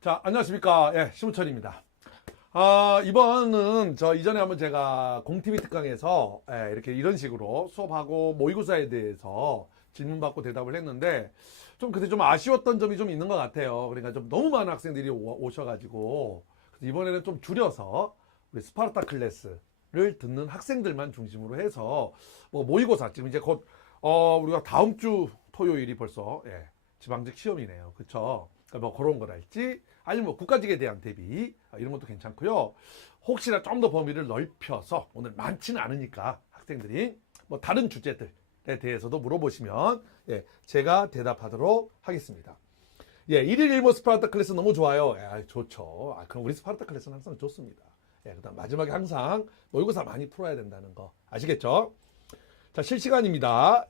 자, 안녕하십니까. 예, 심우철입니다. 이번은 이전에 한번 제가 공TV 특강에서 이렇게 이런 식으로 수업하고 모의고사에 대해서 질문받고 대답을 했는데 좀 그때 좀 아쉬웠던 점이 좀 있는 것 같아요. 그러니까 좀 너무 많은 학생들이 오셔가지고 이번에는 좀 줄여서 우리 스파르타 클래스를 듣는 학생들만 중심으로 해서 뭐 모의고사 지금 이제 곧 우리가 다음 주 토요일이 벌써 지방직 시험이네요. 그쵸? 그러니까 뭐 그런 거랄지 아니면 뭐 국가직에 대한 대비 이런 것도 괜찮고요. 혹시나 좀 더 범위를 넓혀서 오늘 많지는 않으니까 학생들이 뭐 다른 주제들에 대해서도 물어보시면 제가 대답하도록 하겠습니다. 일일 일모 스파르타 클래스 너무 좋아요. 좋죠. 그럼 우리 스파르타 클래스는 항상 좋습니다. 그다음 마지막에 항상 모의고사 많이 풀어야 된다는 거 아시겠죠? 자, 실시간입니다.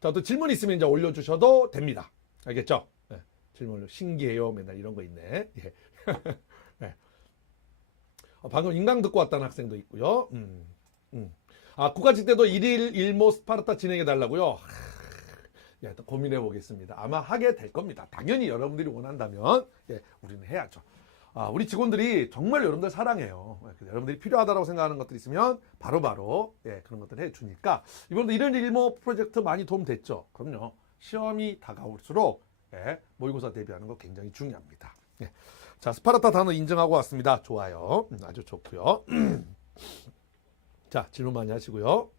자, 또 질문 있으면 이제 올려주셔도 됩니다. 알겠죠? 질문 신기해요. 맨날 이런 거 있네. 방금 인강 듣고 왔다는 학생도 있고요. 국가직 때도 일일 일모 스파르타 진행해 달라고요. 또 고민해 보겠습니다. 아마 하게 될 겁니다. 당연히 여러분들이 원한다면 우리는 해야죠. 우리 직원들이 정말 여러분들 사랑해요. 여러분들이 필요하다고 생각하는 것들이 있으면 바로바로 그런 것들 해주니까 이번도 일일 일모 프로젝트 많이 도움 됐죠. 그럼요. 시험이 다가올수록 모의고사 대비하는 거 굉장히 중요합니다. 자, 스파르타 단어 인정하고 왔습니다. 좋아요. 아주 좋고요. 자, 질문 많이 하시고요.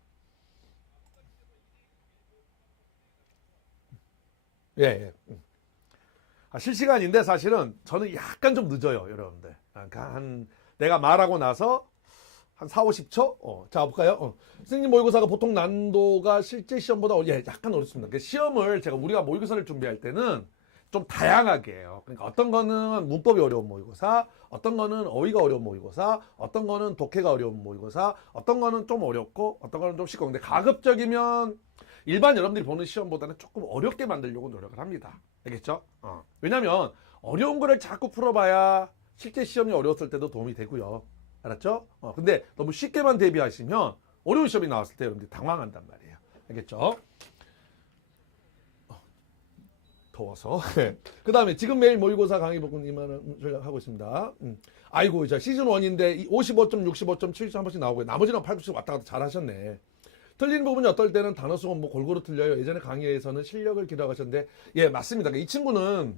실시간인데 사실은 저는 약간 좀 늦어요, 여러분들. 그러니까 내가 말하고 나서 한 4, 50초? 자, 볼까요? 선생님 모의고사가 보통 난도가 실제 시험보다 약간 어렵습니다. 시험을 우리가 모의고사를 준비할 때는 좀 다양하게 해요. 그러니까 어떤 거는 문법이 어려운 모의고사, 어떤 거는 어휘가 어려운 모의고사, 어떤 거는 독해가 어려운 모의고사, 어떤 거는 좀 어렵고, 어떤 거는 좀 쉽고. 근데 가급적이면 일반 여러분들이 보는 시험보다는 조금 어렵게 만들려고 노력을 합니다. 알겠죠? 왜냐면 어려운 거를 자꾸 풀어봐야 실제 시험이 어려웠을 때도 도움이 되고요. 알았죠? 근데 너무 쉽게만 대비하시면 어려운 시험이 나왔을 때 여러분들이 당황한단 말이에요. 알겠죠? 더워서. 그 다음에 지금 매일 모의고사 강의 보고님은 하고 있습니다. 아이고, 시즌 1인데 55점, 65점, 70점 한 번씩 나오고요. 나머지는 8, 90 왔다 갔다 잘 하셨네. 틀린 부분이 어떨 때는 단어 수가 뭐 골고루 틀려요. 예전에 강의에서는 실력을 기록하셨는데, 맞습니다. 이 친구는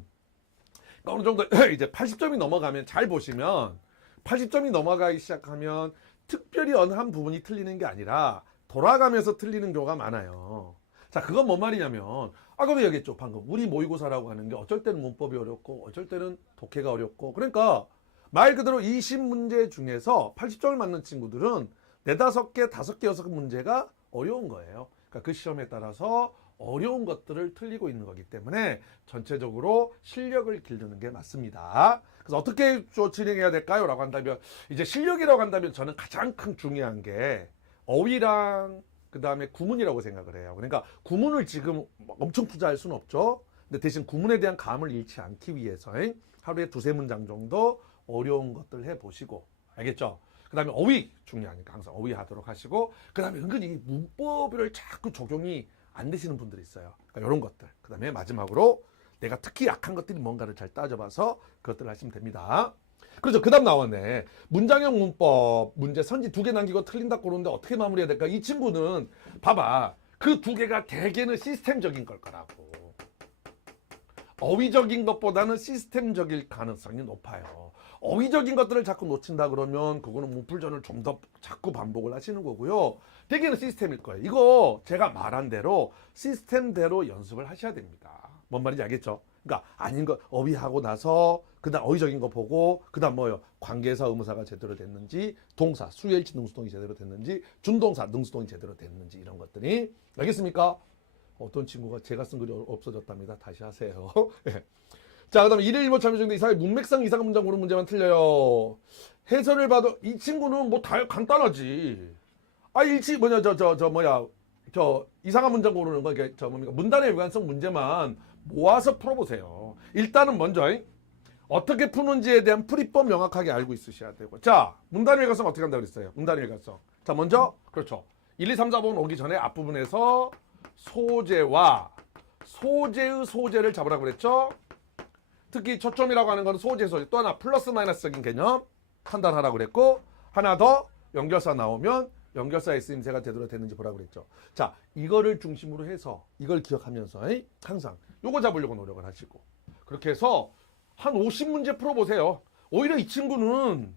어느 정도 이제 80점이 넘어가면 잘 보시면 80점이 넘어가기 시작하면 특별히 어느 한 부분이 틀리는 게 아니라 돌아가면서 틀리는 경우가 많아요. 자, 그건 뭔 말이냐면 아까도 얘기했죠. 방금 우리 모의고사라고 하는 게 어쩔 때는 문법이 어렵고 어쩔 때는 독해가 어렵고, 그러니까 말 그대로 20문제 중에서 80점을 맞는 친구들은 4, 5개, 5개, 6개 문제가 어려운 거예요. 그러니까 그 시험에 따라서 어려운 것들을 틀리고 있는 거기 때문에 전체적으로 실력을 기르는 게 맞습니다. 그래서 어떻게 진행해야 될까요? 라고 한다면, 이제 실력이라고 한다면 저는 가장 큰 중요한 게 어휘랑 그 다음에 구문이라고 생각을 해요. 그러니까 구문을 지금 엄청 투자할 수는 없죠. 근데 대신 구문에 대한 감을 잃지 않기 위해서 하루에 2, 3문장 정도 어려운 것들 해보시고, 알겠죠? 그 다음에 어휘 중요하니까 항상 어휘 하도록 하시고, 그 다음에 은근히 문법을 자꾸 적용이 안 되시는 분들이 있어요. 그러니까 이런 것들. 그 다음에 마지막으로 내가 특히 약한 것들이 뭔가를 잘 따져봐서 그것들을 하시면 됩니다. 그렇죠. 그 다음 나왔네. 문장형 문법 문제 선지 2개 남기고 틀린다 그러는데 어떻게 마무리해야 될까? 이 친구는 봐봐. 그 2개가 대개는 시스템적인 걸 거라고. 어휘적인 것보다는 시스템적일 가능성이 높아요. 어휘적인 것들을 자꾸 놓친다 그러면 그거는 문풀전을 좀 더 자꾸 반복을 하시는 거고요. 대개는 시스템일 거예요. 이거 제가 말한 대로 시스템대로 연습을 하셔야 됩니다. 뭔 말인지 알겠죠? 그러니까 아닌 거 어휘하고 나서 그다음 어휘적인 거 보고 그다음 뭐요? 관계사 의무사가 제대로 됐는지, 동사 수일치 능수동이 제대로 됐는지, 준동사 능수동이 제대로 됐는지 이런 것들이 알겠습니까? 어떤 친구가 제가 쓴 글이 없어졌답니다. 다시 하세요. 자, 그 다음에 일일 일모 참여 중인데 이상하게 문맥상 이상한 문장 고르는 문제만 틀려요. 해설을 봐도 이 친구는 뭐 다 간단하지. 이상한 문장 고르는 거, 이게 문단의 일관성 문제만 모아서 풀어보세요. 일단은 먼저 어떻게 푸는지에 대한 풀이법 명확하게 알고 있으셔야 되고. 자, 문단의 일관성 어떻게 한다고 그랬어요? 문단의 일관성. 자, 먼저 그렇죠. 1, 2, 3, 4번 오기 전에 앞부분에서 소재와 소재의 소재를 잡으라고 그랬죠. 특히 초점이라고 하는 건 소재 소재. 또 하나 플러스 마이너스적인 개념 판단하라고 그랬고, 하나 더 연결사 나오면 연결사의 쓰임새가 제대로 됐는지 보라고 그랬죠. 자, 이거를 중심으로 해서 이걸 기억하면서 항상 요거 잡으려고 노력을 하시고, 그렇게 해서 한 50문제 풀어보세요. 오히려 이 친구는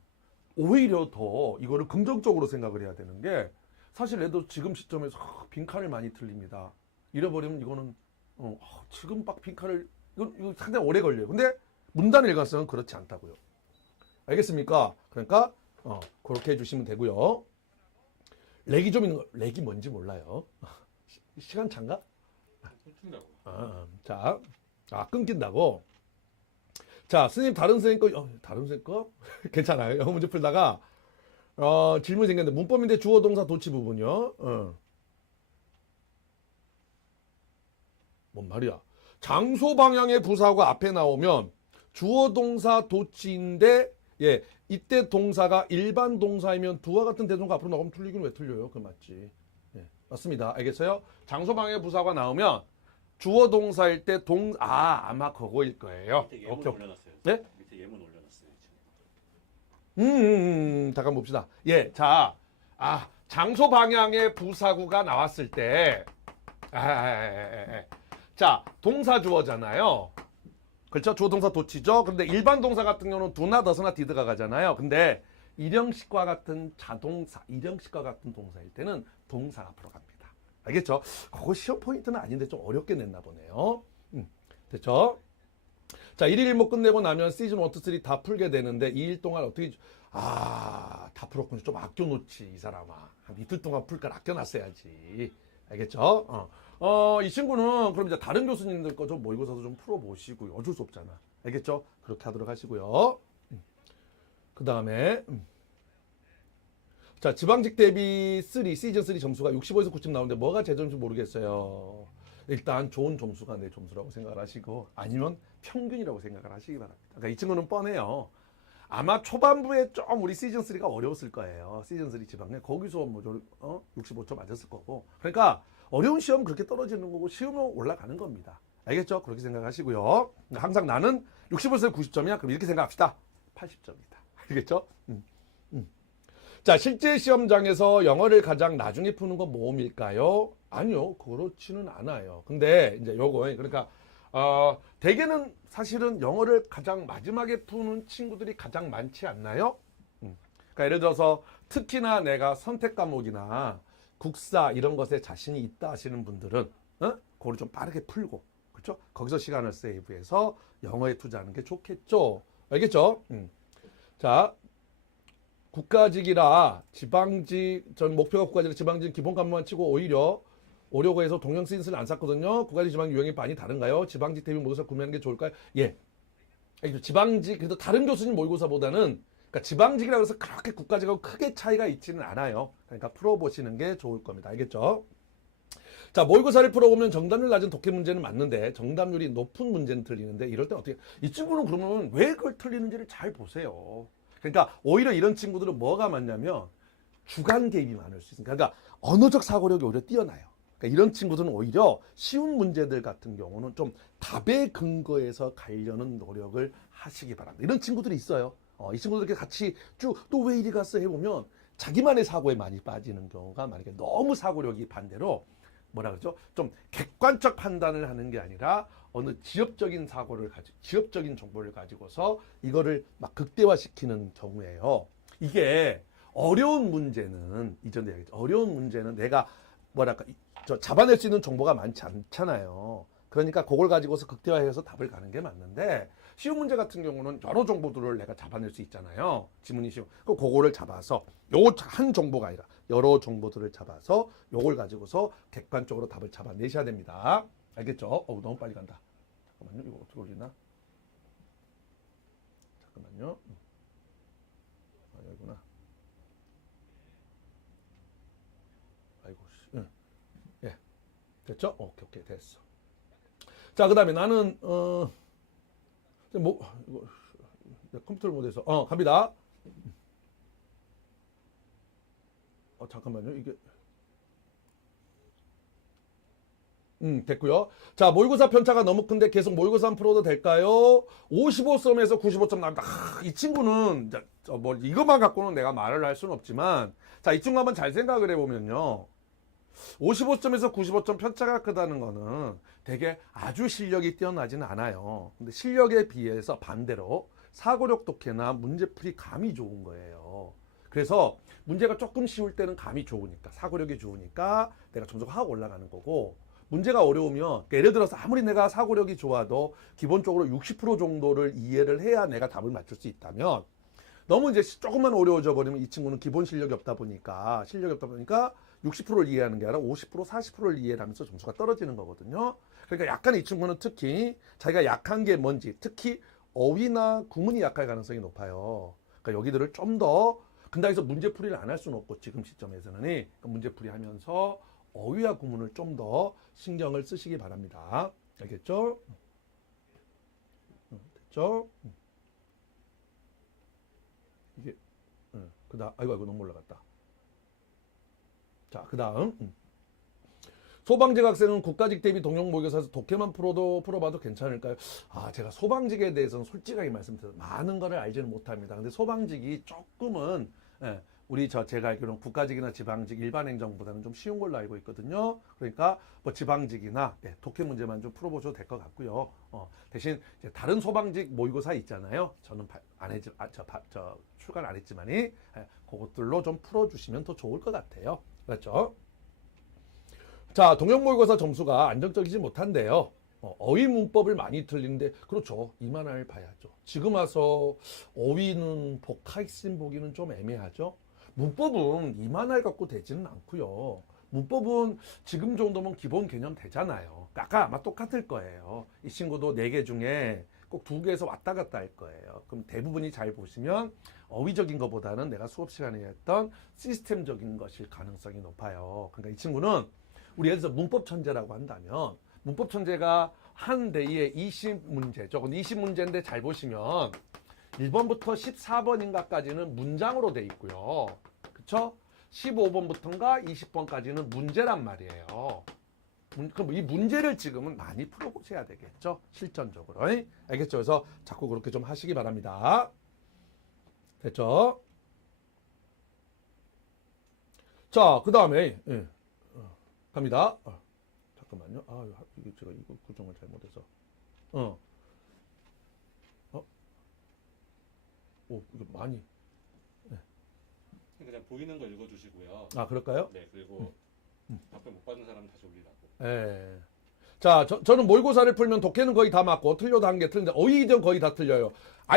오히려 더 이거를 긍정적으로 생각을 해야 되는 게, 사실 얘도 지금 시점에서 빈칸을 많이 틀립니다. 잃어버리면 이거는 지금 막 빈칸을 이거 상당히 오래 걸려요. 근데 문단 일관성은 그렇지 않다고요. 알겠습니까? 그러니까 그렇게 해주시면 되고요. 렉이 좀 있는 거, 렉이 뭔지 몰라요. 시간 차인가? 끊긴다고. 끊긴다고. 자, 선생님 다른 선생님 거, 다른 선생님 거? 괜찮아요. 영어 문제 풀다가 질문이 생겼는데, 문법인데 주어 동사 도치 부분이요. 뭔 말이야? 장소 방향의 부사가 앞에 나오면 주어 동사 도치인데, 예, 이때 동사가 일반 동사이면 두와 같은 대동사 앞으로 나오면 틀리긴 왜 틀려요? 그 맞지? 예, 맞습니다. 알겠어요? 장소 방향의 부사가 나오면 주어 동사일 때 아마 그거일 거예요. 밑에 예문 오케이. 올려놨어요. 네? 밑에 예문 올려놨어요. 지금. 잠깐 봅시다. 예, 자, 장소 방향의 부사구가 나왔을 때, 자, 동사 주어잖아요. 그렇죠? 주어 동사 도치죠. 근데 일반 동사 같은 경우는 do나 does나 did가 가잖아요. 근데 일형식과 같은 자동사, 일형식과 같은 동사일 때는 동사 앞으로 갑니다. 알겠죠? 그거 시험 포인트는 아닌데 좀 어렵게 냈나 보네요. 됐죠? 자, 1일 1목 끝내고 나면 시즌 1, 2, 3 다 풀게 되는데 2일 동안 어떻게 다 풀었군요. 좀 아껴놓지 이 사람아. 한 이틀 동안 풀 걸 아껴놨어야지. 알겠죠? 이 친구는 그럼 이제 다른 교수님들 거 좀 모의고사도 좀 풀어보시고요. 어쩔 수 없잖아. 알겠죠? 그렇게 하도록 하시고요. 그 다음에 자, 지방직 대비 3 시즌 3 점수가 65에서 90 나오는데 뭐가 제 점수 모르겠어요. 일단 좋은 점수가 내 점수라고 생각을 하시고, 아니면 평균이라고 생각을 하시기 바랍니다. 그러니까 이 친구는 뻔해요. 아마 초반부에 좀 우리 시즌 3가 어려웠을 거예요. 시즌 3 지방에 거기서 65점 맞았을 거고. 그러니까 어려운 시험 그렇게 떨어지는 거고, 쉬우면 올라가는 겁니다. 알겠죠? 그렇게 생각하시고요. 항상 나는 65에서 90점이야. 그럼 이렇게 생각합시다. 80점이다. 알겠죠? 자, 실제 시험장에서 영어를 가장 나중에 푸는 건 모음일까요? 아니요, 그렇지는 않아요. 근데 이제 요거, 그러니까 대개는 사실은 영어를 가장 마지막에 푸는 친구들이 가장 많지 않나요? 그러니까 예를 들어서 특히나 내가 선택 과목이나 국사 이런 것에 자신이 있다 하시는 분들은 그거를 좀 빠르게 풀고, 그렇죠? 거기서 시간을 세이브해서 영어에 투자하는 게 좋겠죠. 알겠죠? 자, 국가직이라 지방직, 전 목표가 국가직이라 지방직 기본 과목만 치고 오히려 오려고 해서 동영 시즌스를 안 샀거든요. 국가직 지방직 유형이 많이 다른가요? 지방직 대비 모의고사 구매하는 게 좋을까요? 예. 지방직, 그래도 다른 교수님 모의고사보다는, 그러니까 지방직이라고 해서 그렇게 국가직하고 크게 차이가 있지는 않아요. 그러니까 풀어보시는 게 좋을 겁니다. 알겠죠? 자, 모의고사를 풀어보면 정답률 낮은 독해 문제는 맞는데 정답률이 높은 문제는 틀리는데, 이럴 때 어떻게, 이 친구는 그러면 왜 그걸 틀리는지를 잘 보세요. 그러니까 오히려 이런 친구들은 뭐가 많냐면 주관 개입이 많을 수 있습니다. 그러니까 언어적 사고력이 오히려 뛰어나요. 그러니까 이런 친구들은 오히려 쉬운 문제들 같은 경우는 좀 답의 근거에서 가려는 노력을 하시기 바랍니다. 이런 친구들이 있어요. 이 친구들께 같이 쭉 또 왜 이리 갔어 해보면 자기만의 사고에 많이 빠지는 경우가 많으니까, 너무 사고력이 반대로 뭐라 그러죠? 좀 객관적 판단을 하는 게 아니라 어느 지엽적인 사고를 가지고, 지엽적인 정보를 가지고서 이거를 막 극대화시키는 경우에요. 이게 어려운 문제는, 이전에 얘기했죠. 어려운 문제는 내가 뭐랄까, 잡아낼 수 있는 정보가 많지 않잖아요. 그러니까 그걸 가지고서 극대화해서 답을 가는 게 맞는데, 쉬운 문제 같은 경우는 여러 정보들을 내가 잡아낼 수 있잖아요. 지문이 쉬운. 그거를 잡아서, 요거 한 정보가 아니라 여러 정보들을 잡아서 요걸 가지고서 객관적으로 답을 잡아내셔야 됩니다. 알겠죠? 너무 빨리 간다. 잠깐만요. 이거 어떻게 올리나? 잠깐만요. 여기구나. 아이고, 예. 됐죠? 오케이, 됐어. 자, 그 다음에 나는, 이거, 컴퓨터를 못해서, 갑니다. 잠깐만요. 이게, 됐고요. 자, 모의고사 편차가 너무 큰데 계속 모의고사 풀어도 될까요? 55점에서 95점 나옵니다. 이 친구는 뭐 이것만 갖고는 내가 말을 할 수는 없지만, 자, 이 친구 한번 잘 생각을 해보면요. 55점에서 95점 편차가 크다는 거는 되게 아주 실력이 뛰어나지는 않아요. 근데 실력에 비해서 반대로 사고력 독해나 문제풀이 감이 좋은 거예요. 그래서 문제가 조금 쉬울 때는 감이 좋으니까, 사고력이 좋으니까 내가 점수가 확 올라가는 거고, 문제가 어려우면, 예를 들어서 아무리 내가 사고력이 좋아도 기본적으로 60% 정도를 이해를 해야 내가 답을 맞출 수 있다면, 너무 이제 조금만 어려워져 버리면 이 친구는 기본 실력이 없다 보니까 60%를 이해하는 게 아니라 50%, 40%를 이해하면서 점수가 떨어지는 거거든요. 그러니까 약간 이 친구는 특히 자기가 약한 게 뭔지, 특히 어휘나 구문이 약할 가능성이 높아요. 그러니까 여기들을 좀 더, 근데 여기서 문제풀이를 안 할 수는 없고 지금 시점에서는 그러니까 문제풀이 하면서 어휘와 구문을 좀 더 신경을 쓰시기 바랍니다. 알겠죠? 됐죠? 이게 그다음 아이고 너무 올라갔다. 자, 그다음 소방직 학생은 국가직 대비 동영 모의고사에서 독해만 풀어봐도 괜찮을까요? 제가 소방직에 대해서는 솔직하게 말씀드려서 많은 거를 알지는 못합니다. 근데 소방직이 조금은 우리 제가 알기로는 국가직이나 지방직 일반 행정보다는 좀 쉬운 걸로 알고 있거든요. 그러니까 뭐 지방직이나 독해 문제만 좀 풀어보셔도 될 것 같고요. 대신 이제 다른 소방직 모의고사 있잖아요. 저는 출간 안 했지만이 그것들로 좀 풀어주시면 더 좋을 것 같아요. 그렇죠? 자, 동영 모의고사 점수가 안정적이지 못한데요. 어휘 문법을 많이 틀리는데, 그렇죠. 이만할 봐야죠. 지금 와서 어휘는 복하익심 보기는 좀 애매하죠. 문법은 이만할 갖고 되지는 않고요. 문법은 지금 정도면 기본 개념 되잖아요. 아까 아마 똑같을 거예요. 이 친구도 4개 중에 꼭 2개에서 왔다 갔다 할 거예요. 그럼 대부분이 잘 보시면 어휘적인 것보다는 내가 수업 시간에 했던 시스템적인 것일 가능성이 높아요. 그러니까 이 친구는 우리 예를 들어서 문법 천재라고 한다면, 문법 천재가 한 대에 20문제죠. 근데 20문제인데 잘 보시면 1번부터 14번인가까지는 문장으로 돼 있고요. 그쵸? 15번부터인가 20번까지는 문제란 말이에요. 그럼 이 문제를 지금은 많이 풀어보셔야 되겠죠? 실전적으로. 알겠죠? 그래서 자꾸 그렇게 좀 하시기 바랍니다. 됐죠? 자, 그 다음에 갑니다. 잠깐만요. 이게 제가 이거 구정을 잘못해서. 이거 많이. 그냥 보이는 거 읽어주시고요. 그럴까요? 네, 그리고 답변 못 받는 사람 다시 올리라고. 예. 자, 저는 모의고사를 풀면 독해는 거의 다 맞고 틀려도 한 개 틀린데 어휘 이점 거의 다 틀려요.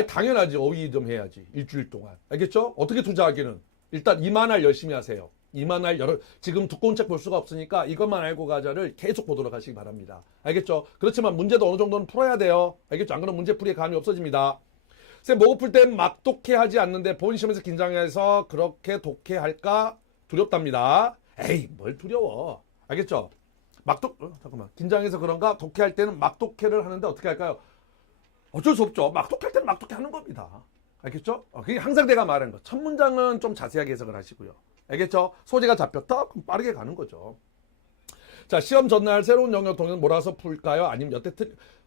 당연하지. 어휘 이점 해야지. 일주일 동안. 알겠죠? 어떻게 투자하기는? 일단 이만할 열심히 하세요. 이만할 지금 두꺼운 책 볼 수가 없으니까 이것만 알고 가자를 계속 보도록 하시기 바랍니다. 알겠죠? 그렇지만 문제도 어느 정도는 풀어야 돼요. 알겠죠? 안 그러면 문제풀이의 감이 없어집니다. 쌤, 모의 풀 땐 막 독해하지 않는데 본 시험에서 긴장해서 그렇게 독해할까 두렵답니다. 에이, 뭘 두려워. 알겠죠? 잠깐만. 긴장해서 그런가? 독해할 때는 막 독해를 하는데 어떻게 할까요? 어쩔 수 없죠. 막 독해할 때는 막 독해하는 겁니다. 알겠죠? 그게 항상 내가 말하는 거. 첫 문장은 좀 자세하게 해석을 하시고요. 알겠죠? 소재가 잡혔다? 그럼 빠르게 가는 거죠. 자, 시험 전날 새로운 영어 동영 몰아서 풀까요? 아니면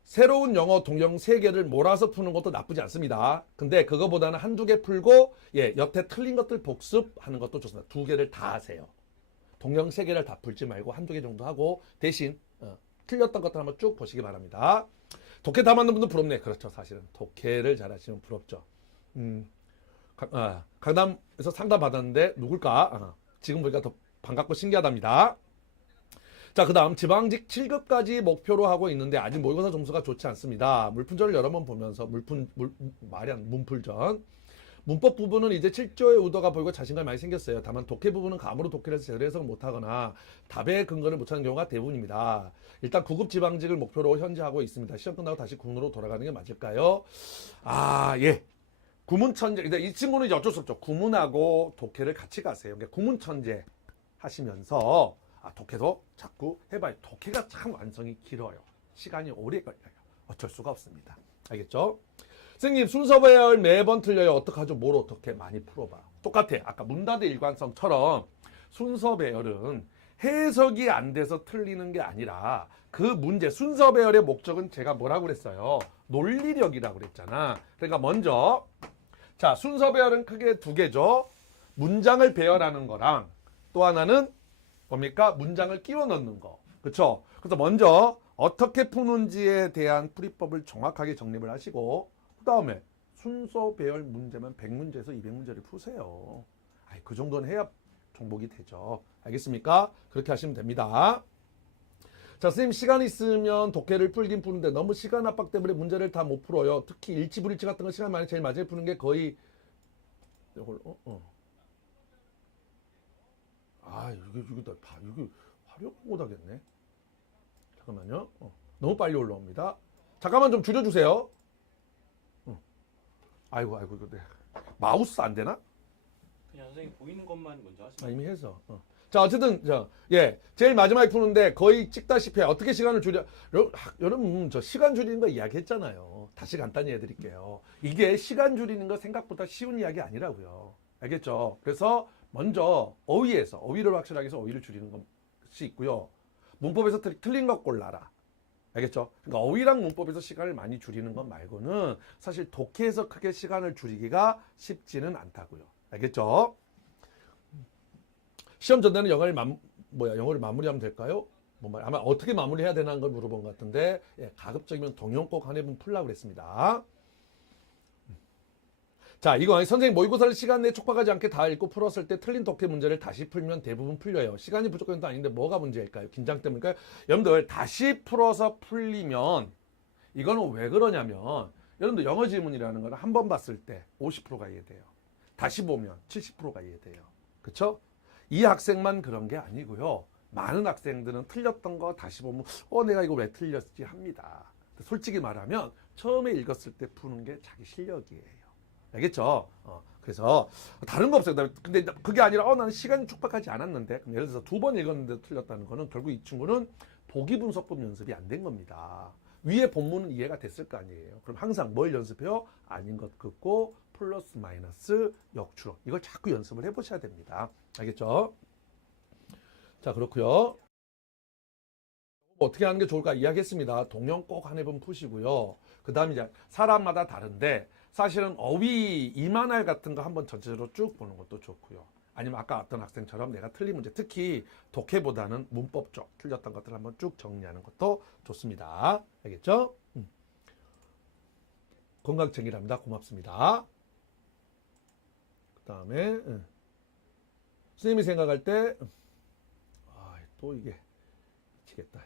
새로운 영어 동영 3개를 몰아서 푸는 것도 나쁘지 않습니다. 근데 그거보다는 1-2개 풀고 여태 틀린 것들 복습하는 것도 좋습니다. 2개를 다 하세요. 동영 3개를 다 풀지 말고 1-2개 정도 하고 대신 틀렸던 것들 한번 쭉 보시기 바랍니다. 독해 다 맞는 분도 부럽네. 그렇죠. 사실은 독해를 잘하시면 부럽죠. 강남에서 상담 받았는데 누굴까? 지금 보니까 더 반갑고 신기하답니다. 자, 그 다음 지방직 7급까지 목표로 하고 있는데 아직 모의고사 점수가 좋지 않습니다. 물푼전을 여러 번 보면서 문풀전 문법 부분은 이제 7조의 의도가 보이고 자신감이 많이 생겼어요. 다만 독해 부분은 감으로 독해를 해서 제대로 해석을 못하거나 답의 근거를 못 찾는 경우가 대부분입니다. 일단 9급 지방직을 목표로 현재 하고 있습니다. 시험 끝나고 다시 국내로 돌아가는 게 맞을까요? 예. 구문 천재. 이 친구는 이제 어쩔 수 없죠. 구문하고 독해를 같이 가세요. 그러니까 구문 천재 하시면서 독해도 자꾸 해봐요. 독해가 참 완성이 길어요. 시간이 오래 걸려요. 어쩔 수가 없습니다. 알겠죠? 선생님, 순서 배열 매번 틀려요. 어떡하죠? 뭘 어떻게 많이 풀어봐. 똑같아. 아까 문답의 일관성처럼 순서 배열은 해석이 안 돼서 틀리는 게 아니라 그 문제 순서 배열의 목적은 제가 뭐라고 그랬어요? 논리력이라고 그랬잖아. 그러니까 먼저 자, 순서 배열은 크게 두 개죠. 문장을 배열하는 거랑 또 하나는 뭡니까? 문장을 끼워 넣는 거. 그렇죠? 그래서 먼저 어떻게 푸는지에 대한 풀이법을 정확하게 정립을 하시고 그다음에 순서 배열 문제만 100문제에서 200문제를 푸세요. 그 정도는 해야 정복이 되죠. 알겠습니까? 그렇게 하시면 됩니다. 자, 선생님 시간 있으면 독해를 풀긴 푸는데 너무 시간 압박 때문에 문제를 다 못 풀어요. 특히 일치불일치 같은 거 시간 많이 제일 마지막에 푸는 게 거의 이걸 이게 활용 못 하겠네. 잠깐만요. 너무 빨리 올라옵니다. 잠깐만 좀 줄여주세요. 아이고 이거 마우스 안 되나? 그냥 선생님 보이는 것만 먼저 하시면 이미 해서. 자, 어쨌든 제일 마지막에 푸는데 거의 찍다시피 어떻게 시간을 줄여? 여러분 저 시간 줄이는 거 이야기했잖아요. 다시 간단히 해드릴게요. 이게 시간 줄이는 거 생각보다 쉬운 이야기 아니라고요. 알겠죠? 그래서 먼저 어휘를 확실하게 해서 어휘를 줄이는 것이 있고요. 문법에서 틀린 것 골라라. 알겠죠? 그러니까 어휘랑 문법에서 시간을 많이 줄이는 것 말고는 사실 독해에서 크게 시간을 줄이기가 쉽지는 않다고요. 알겠죠? 시험 전에는 영어를 마무리하면 될까요? 아마 어떻게 마무리해야 되나 걸 물어본 것 같은데 가급적이면 동영 꼭 한 해분 풀라고 그랬습니다. 자, 이거 선생님 모의고사를 시간 내에 촉박하지 않게 다 읽고 풀었을 때 틀린 독해 문제를 다시 풀면 대부분 풀려요. 시간이 부족한 건 아닌데 뭐가 문제일까요? 긴장 때문일까요? 여러분들 다시 풀어서 풀리면 이거는 왜 그러냐면 여러분들 영어 지문이라는 걸 한 번 봤을 때 50%가 이해돼요. 다시 보면 70%가 이해돼요. 그렇죠? 이 학생만 그런 게 아니고요. 많은 학생들은 틀렸던 거 다시 보면 내가 이거 왜 틀렸지 합니다. 솔직히 말하면 처음에 읽었을 때 푸는 게 자기 실력이에요. 알겠죠? 그래서 다른 거 없어요. 근데 그게 아니라 나는 시간이 촉박하지 않았는데 그럼 예를 들어서 2번 읽었는데 틀렸다는 거는 결국 이 친구는 보기 분석법 연습이 안 된 겁니다. 위에 본문은 이해가 됐을 거 아니에요. 그럼 항상 뭘 연습해요? 아닌 것 긋고 플러스 마이너스 역추론 이걸 자꾸 연습을 해보셔야 됩니다. 알겠죠? 자, 그렇고요. 어떻게 하는 게 좋을까 이야기했습니다. 동영 꼭 한 해번 푸시고요. 그 다음에 이제 사람마다 다른데 사실은 어휘 이만할 같은 거 한번 전체적으로 쭉 보는 것도 좋고요. 아니면 아까 어떤 학생처럼 내가 틀린 문제 특히 독해보다는 문법 쪽 틀렸던 것들 한번 쭉 정리하는 것도 좋습니다. 알겠죠? 건강챙기랍니다. 고맙습니다. 그 다음에 선생님이 생각할 때 또 이게 미치겠다.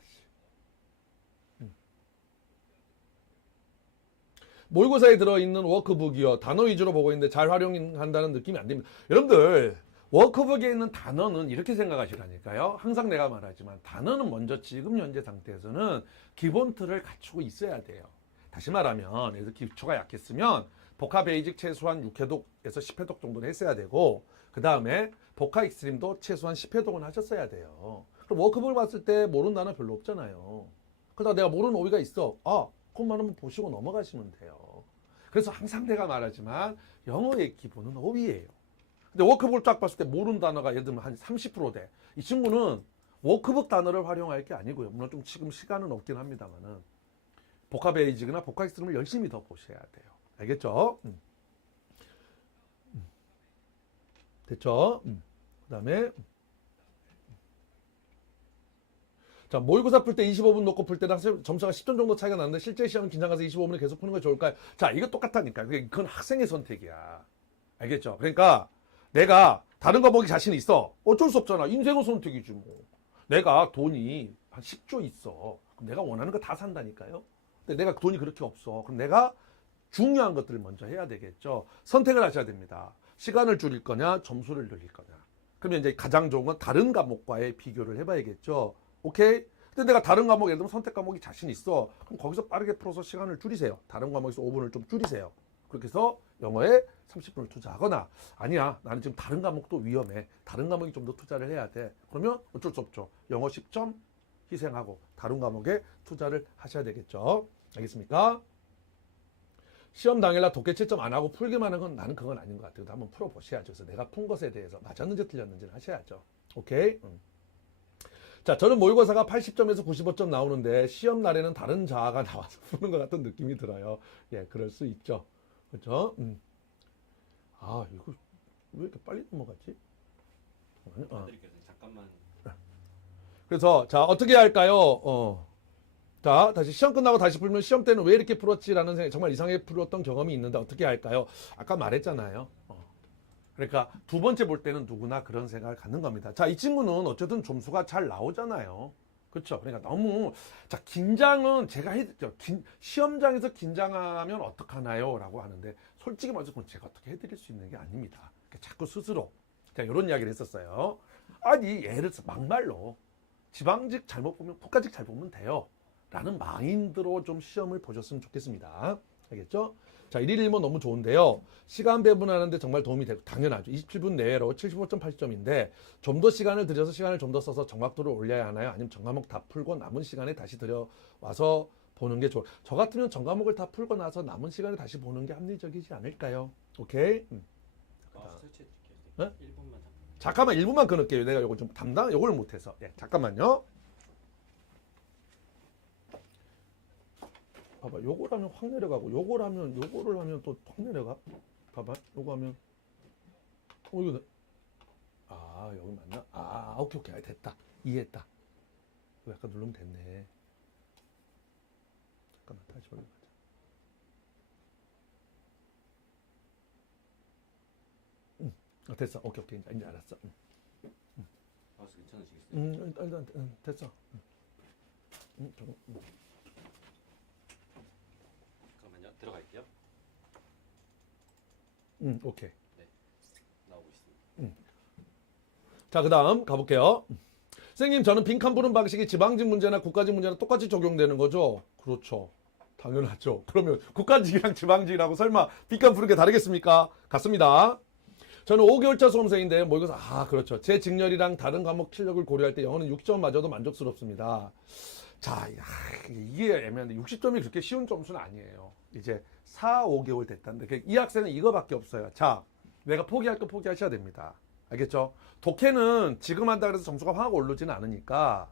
모의고사에 들어있는 워크북이요. 단어 위주로 보고 있는데 잘 활용한다는 느낌이 안 됩니다. 여러분들 워크북에 있는 단어는 이렇게 생각하시라니까요. 항상 내가 말하지만 단어는 먼저 지금 현재 상태에서는 기본 틀을 갖추고 있어야 돼요. 다시 말하면 그래서 기초가 약했으면 복합 베이직 최소한 6회독에서 10회독 정도는 했어야 되고 그 다음에 복합 익스트림도 최소한 10회독은 하셨어야 돼요. 그럼 워크북을 봤을 때 모르는 단어 별로 없잖아요. 그러다 내가 모르는 어휘가 있어. 그것만 한번 보시고 넘어가시면 돼요. 그래서 항상 내가 말하지만 영어의 기본은 어휘예요. 근데 워크북을 쫙 봤을 때 모르는 단어가 예를 들면 한 30% 돼. 이 친구는 워크북 단어를 활용할 게 아니고요. 물론 좀 지금 시간은 없긴 합니다만은 복합 베이직이나 복합 익스트림을 열심히 더 보셔야 돼요. 알겠죠? 됐죠? 그 다음에 자, 모의고사 풀 때 25분 놓고 풀 때랑 점수가 10점 정도 차이가 나는데 실제 시험은 긴장가서 25분을 계속 푸는 게 좋을까요? 자, 이거 똑같다니까. 그건 학생의 선택이야. 알겠죠? 그러니까 내가 다른 거 보기 자신 있어. 어쩔 수 없잖아. 인생의 선택이지 뭐. 내가 돈이 한 10조 있어. 그럼 내가 원하는 거 다 산다니까요. 근데 내가 돈이 그렇게 없어. 그럼 내가 중요한 것들을 먼저 해야 되겠죠. 선택을 하셔야 됩니다. 시간을 줄일 거냐, 점수를 늘릴 거냐. 그러면 이제 가장 좋은 건 다른 과목과의 비교를 해봐야겠죠. 오케이? 근데 내가 다른 과목, 예를 들면 선택 과목이 자신 있어. 그럼 거기서 빠르게 풀어서 시간을 줄이세요. 다른 과목에서 5분을 좀 줄이세요. 그렇게 해서 영어에 30분을 투자하거나 아니야, 나는 지금 다른 과목도 위험해. 다른 과목이 좀 더 투자를 해야 돼. 그러면 어쩔 수 없죠. 영어 10점 희생하고 다른 과목에 투자를 하셔야 되겠죠. 알겠습니까? 시험 당일날 독해 채점 안 하고 풀기만 하는 건 나는 그건 아닌 것 같아요. 한번 풀어보셔야죠. 그래서 내가 푼 것에 대해서 맞았는지 틀렸는지는 하셔야죠. 오케이? 자, 저는 모의고사가 80점에서 95점 나오는데 시험 날에는 다른 자아가 나와서 푸는 것 같은 느낌이 들어요. 예, 그럴 수 있죠. 그렇죠? 아, 이거 왜 이렇게 빨리 넘어갔지? 드릴게요. 잠깐만. 그래서 자, 어떻게 할까요? 자, 다시 시험 끝나고 다시 풀면 시험 때는 왜 이렇게 풀었지라는 생각, 정말 이상하게 풀었던 경험이 있는데 어떻게 할까요? 아까 말했잖아요. 그러니까 두 번째 볼 때는 누구나 그런 생각을 갖는 겁니다. 자, 이 친구는 어쨌든 점수가 잘 나오잖아요. 그렇죠? 그러니까 너무 자, 긴장은 제가 해드죠. 시험장에서 긴장하면 어떡하나요? 라고 하는데 솔직히 말해서 그건 제가 어떻게 해드릴 수 있는 게 아닙니다. 자꾸 스스로 자, 이런 이야기를 했었어요. 아니, 예를 들어서 막말로 지방직 잘못 보면 국가직 잘 보면 돼요. 라는 마인드로 좀 시험을 보셨으면 좋겠습니다. 알겠죠? 자, 1일 1번 너무 좋은데요. 시간 배분하는데 정말 도움이 되고 당연하죠. 27분 내로 75점 80점인데 좀 더 시간을 들여서 시간을 좀 더 써서 정확도를 올려야 하나요? 아니면 전과목 다 풀고 남은 시간에 다시 들여와서 보는 게 좋아요. 저 같으면 전과목을 다 풀고 나서 남은 시간에 다시 보는 게 합리적이지 않을까요? 오케이? 마우스 설치해 드릴게요. 네? 1분만 잠깐만 1분만 끊을게요. 내가 요거 좀 요걸 못해서. 예, 잠깐만요. 봐봐, 요걸 하면 확 내려가고, 요거를 하면 또 확 내려가. 봐봐, 요거 하면, 이거, 여기 맞나? 오케이, 됐다. 이해했다. 이거 약간 누르면 됐네. 잠깐만, 다시 올려가자. 됐어. 오케이, 이제 알았어. 마우스 괜찮으시겠어요? 일단, 됐어. 잠깐만요. 들어갈게요. 오케이. 나오고 있습니다. 자, 그 다음 가볼게요. 선생님, 저는 빈칸 푸는 방식이 지방직 문제나 국가직 문제나 똑같이 적용되는 거죠? 그렇죠. 당연하죠. 그러면 국가직이랑 지방직이라고 설마 빈칸 푸는 게 다르겠습니까? 같습니다. 저는 5개월차 수험생인데 모의고사 그렇죠. 제 직렬이랑 다른 과목 실력을 고려할 때 영어는 60점 맞아도 만족스럽습니다. 자, 이게 애매한데 60점이 그렇게 쉬운 점수는 아니에요. 이제 5개월 됐다는데 이 학생은 이거밖에 없어요. 자, 내가 포기할 거 포기하셔야 됩니다. 알겠죠? 독해는 지금 한다 그래서 점수가 확 오르지는 않으니까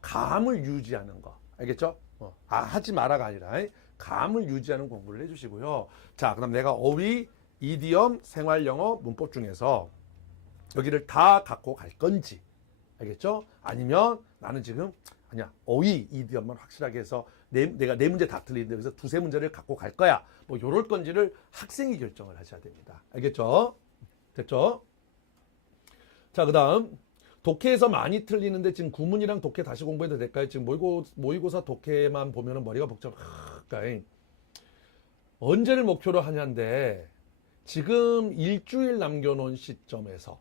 감을 유지하는 거. 알겠죠? 하지 마라가 아니라 감을 유지하는 공부를 해주시고요. 자, 그럼 내가 어휘, 이디엄, 생활영어, 문법 중에서 여기를 다 갖고 갈 건지, 알겠죠? 아니면 나는 지금 아니야, 어휘, 이디엄만 확실하게 해서 내가 네 문제 다 틀리는데 여기서 두세 문제를 갖고 갈 거야. 뭐 요럴 건지를 학생이 결정을 하셔야 됩니다. 알겠죠? 됐죠? 자, 그 다음 독해에서 많이 틀리는데 지금 구문이랑 독해 다시 공부해도 될까요? 지금 모의고사 독해만 보면은 머리가 복잡하니까 언제를 목표로 하냐인데 지금 일주일 남겨놓은 시점에서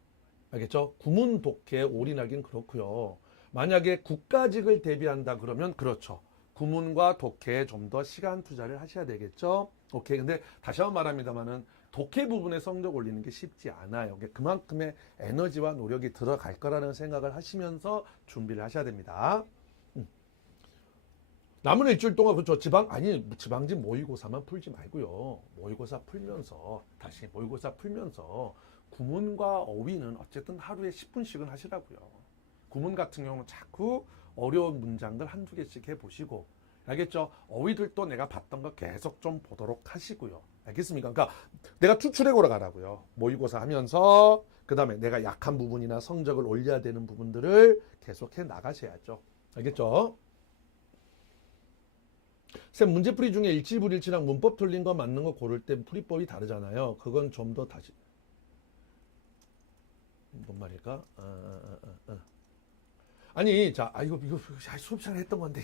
알겠죠? 구문 독해에 올인하긴 그렇고요. 만약에 국가직을 대비한다 그러면 그렇죠. 구문과 독해에 좀 더 시간 투자를 하셔야 되겠죠? 오케이. 근데 다시 한번 말합니다만은 독해 부분에 성적 올리는 게 쉽지 않아요. 그만큼의 에너지와 노력이 들어갈 거라는 생각을 하시면서 준비를 하셔야 됩니다. 남은 일주일 동안 그렇죠. 지방직 모의고사만 풀지 말고요. 모의고사 풀면서 구문과 어휘는 어쨌든 하루에 10분씩은 하시라고요. 구문 같은 경우는 자꾸 어려운 문장들 한두 개씩 해보시고, 알겠죠? 어휘들도 내가 봤던 거 계속 좀 보도록 하시고요. 알겠습니까? 그러니까 내가 추출해 걸어가라고요. 모의고사 하면서 그 다음에 내가 약한 부분이나 성적을 올려야 되는 부분들을 계속해 나가셔야죠. 알겠죠? 쌤, 문제풀이 중에 일치불일치랑 문법 틀린 거 맞는 거 고를 때 풀이법이 다르잖아요. 그건 좀 더 다시 뭔 말일까? 아니, 자, 이거 수업 시간에 했던 건데,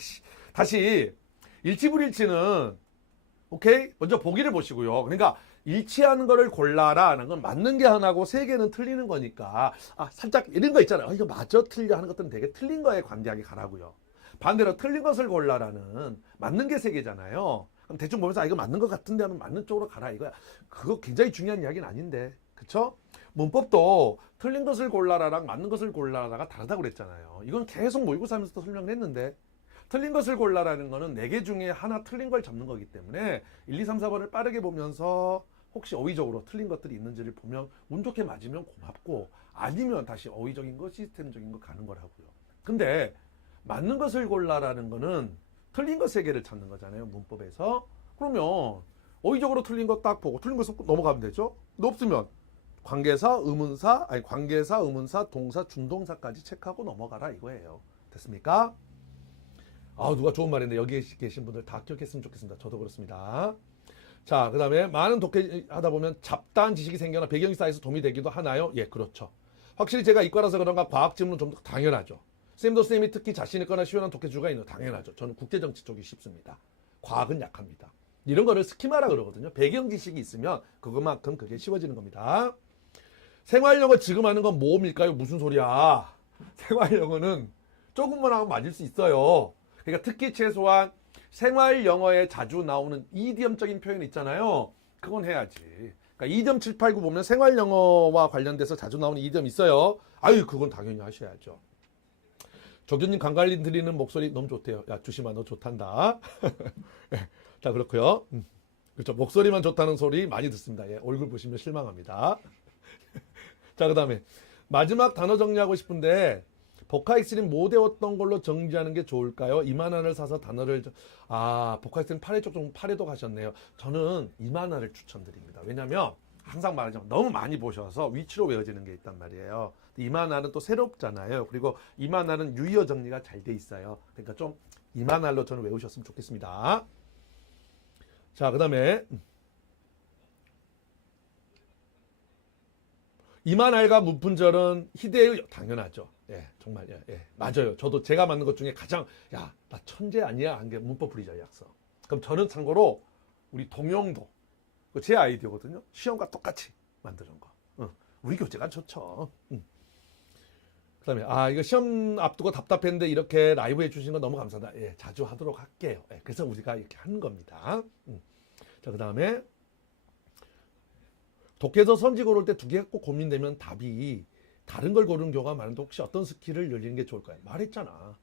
다시 일치불일치는 오케이? 먼저 보기를 보시고요. 그러니까 일치하는 거를 골라라는 건 맞는 게 하나고 세 개는 틀리는 거니까 살짝 이런 거 있잖아요. 이거 맞아 틀려 하는 것들은 되게 틀린 거에 관대하게 가라고요. 반대로 틀린 것을 골라라는 맞는 게 세 개잖아요. 그럼 대충 보면서 이거 맞는 것 같은데 하면 맞는 쪽으로 가라 이거야. 그거 굉장히 중요한 이야기는 아닌데, 그쵸? 문법도 틀린 것을 골라라랑 맞는 것을 골라라가 다르다고 그랬잖아요. 이건 계속 모의고사 하면서도 설명을 했는데, 틀린 것을 골라라는 거는 4개 중에 하나 틀린 걸 잡는 거기 때문에 1, 2, 3, 4번을 빠르게 보면서 혹시 어휘적으로 틀린 것들이 있는지를 보면 운 좋게 맞으면 고맙고, 아니면 다시 어휘적인 거, 시스템적인 거 가는 거라고요. 근데 맞는 것을 골라라는 거는 틀린 것 세 개를 찾는 거잖아요. 문법에서. 그러면 어휘적으로 틀린 거 딱 보고 틀린 것은 넘어가면 되죠. 근데 없으면 관계사, 의문사, 아니 관계사, 의문사, 동사, 준동사까지 체크하고 넘어가라 이거예요. 됐습니까? 아, 누가 좋은 말인데 여기 계신 분들 다 기억했으면 좋겠습니다. 저도 그렇습니다. 자, 그 다음에 많은 독해 하다 보면 잡다한 지식이 생겨나 배경이 쌓여서 도움이 되기도 하나요? 예, 그렇죠. 확실히 제가 이과라서 그런가 과학 질문은 좀 더 당연하죠. 쌤도 쌤이 특히 자신 있거나 시원한 독해주가 있는 당연하죠. 저는 국제정치 쪽이 쉽습니다. 과학은 약합니다. 이런 거를 스키마라 그러거든요. 배경 지식이 있으면 그것만큼 그게 쉬워지는 겁니다. 생활영어 지금 하는 건 모험일까요? 무슨 소리야? 생활영어는 조금만 하면 맞을 수 있어요. 그러니까 특히 최소한 생활영어에 자주 나오는 이디엄적인 표현 있잖아요. 그건 해야지. 그러니까 이디엄 789 보면 생활영어와 관련돼서 자주 나오는 이디엄 있어요. 아유, 그건 당연히 하셔야죠. 조교님 강갈림 드리는 목소리 너무 좋대요. 야, 주심아 너 좋단다. 자, 그렇고요. 그렇죠. 목소리만 좋다는 소리 많이 듣습니다. 예, 얼굴 보시면 실망합니다. 자, 그 다음에 마지막 단어 정리하고 싶은데 보카익스는 못 외웠던 걸로 정리하는 게 좋을까요? 이만화를 사서 단어를 보카익스는 8회 쪽 좀 8회도 가셨네요. 저는 이만화를 추천드립니다. 왜냐하면 항상 말하지만 너무 많이 보셔서 위치로 외워지는 게 있단 말이에요. 이만화는 또 새롭잖아요. 그리고 이만화는 유의어 정리가 잘 돼 있어요. 그러니까 좀 이만화로 저는 외우셨으면 좋겠습니다. 자, 그 다음에 이만할과 문푼절은 희대의 당연하죠. 예, 정말 예, 맞아요. 저도 제가 만든 것 중에 가장 나 천재 아니야 한 게 문법풀이 전략서. 그럼 저는 참고로 우리 동영도 제 아이디어거든요. 시험과 똑같이 만드는 거. 우리 교재가 좋죠. 그다음에 이거 시험 앞두고 답답했는데 이렇게 라이브 해주신 거 너무 감사하다. 예, 자주 하도록 할게요. 예, 그래서 우리가 이렇게 하는 겁니다. 자, 그다음에 독해서 선지 고를 때 두 개 꼭 고민되면 답이 다른 걸 고르는 경우가 많은데 혹시 어떤 스킬을 열리는 게 좋을까요? 말했잖아.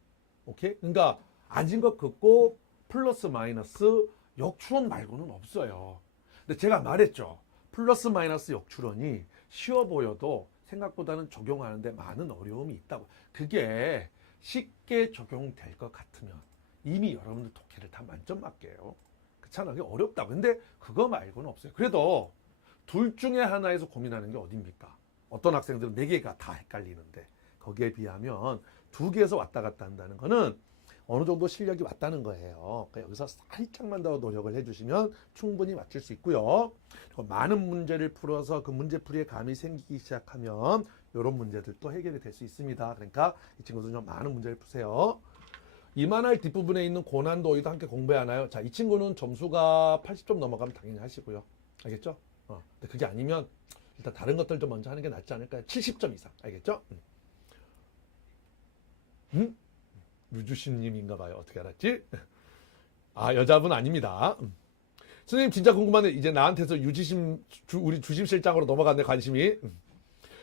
오케이? 그러니까 앉은 것 긋고 플러스 마이너스 역추론 말고는 없어요. 근데 제가 말했죠. 플러스 마이너스 역추론이 쉬워 보여도 생각보다는 적용하는데 많은 어려움이 있다고. 그게 쉽게 적용될 것 같으면 이미 여러분들 독해를 다 만점 맞게요. 그렇잖아. 그게 어렵다고. 근데 그거 말고는 없어요. 그래도 둘 중에 하나에서 고민하는 게 어딥니까? 어떤 학생들은 4개가 다 헷갈리는데 거기에 비하면 2개에서 왔다 갔다 한다는 거는 어느 정도 실력이 왔다는 거예요. 그러니까 여기서 살짝만 더 노력을 해주시면 충분히 맞출 수 있고요. 그리고 많은 문제를 풀어서 그 문제풀이에 감이 생기기 시작하면 이런 문제들도 해결이 될 수 있습니다. 그러니까 이 친구들 좀 많은 문제를 푸세요. 이만할 뒷부분에 있는 고난도 어휘도 함께 공부하나요? 자, 이 친구는 점수가 80점 넘어가면 당연히 하시고요. 알겠죠? 근데 그게 아니면 일단 다른 것들 좀 먼저 하는 게 낫지 않을까요? 70점 이상. 알겠죠? 유주신님인가 봐요. 어떻게 알았지? 여자분 아닙니다. 선생님 진짜 궁금한데 이제 나한테서 우리 주심실장으로 넘어갔네 관심이.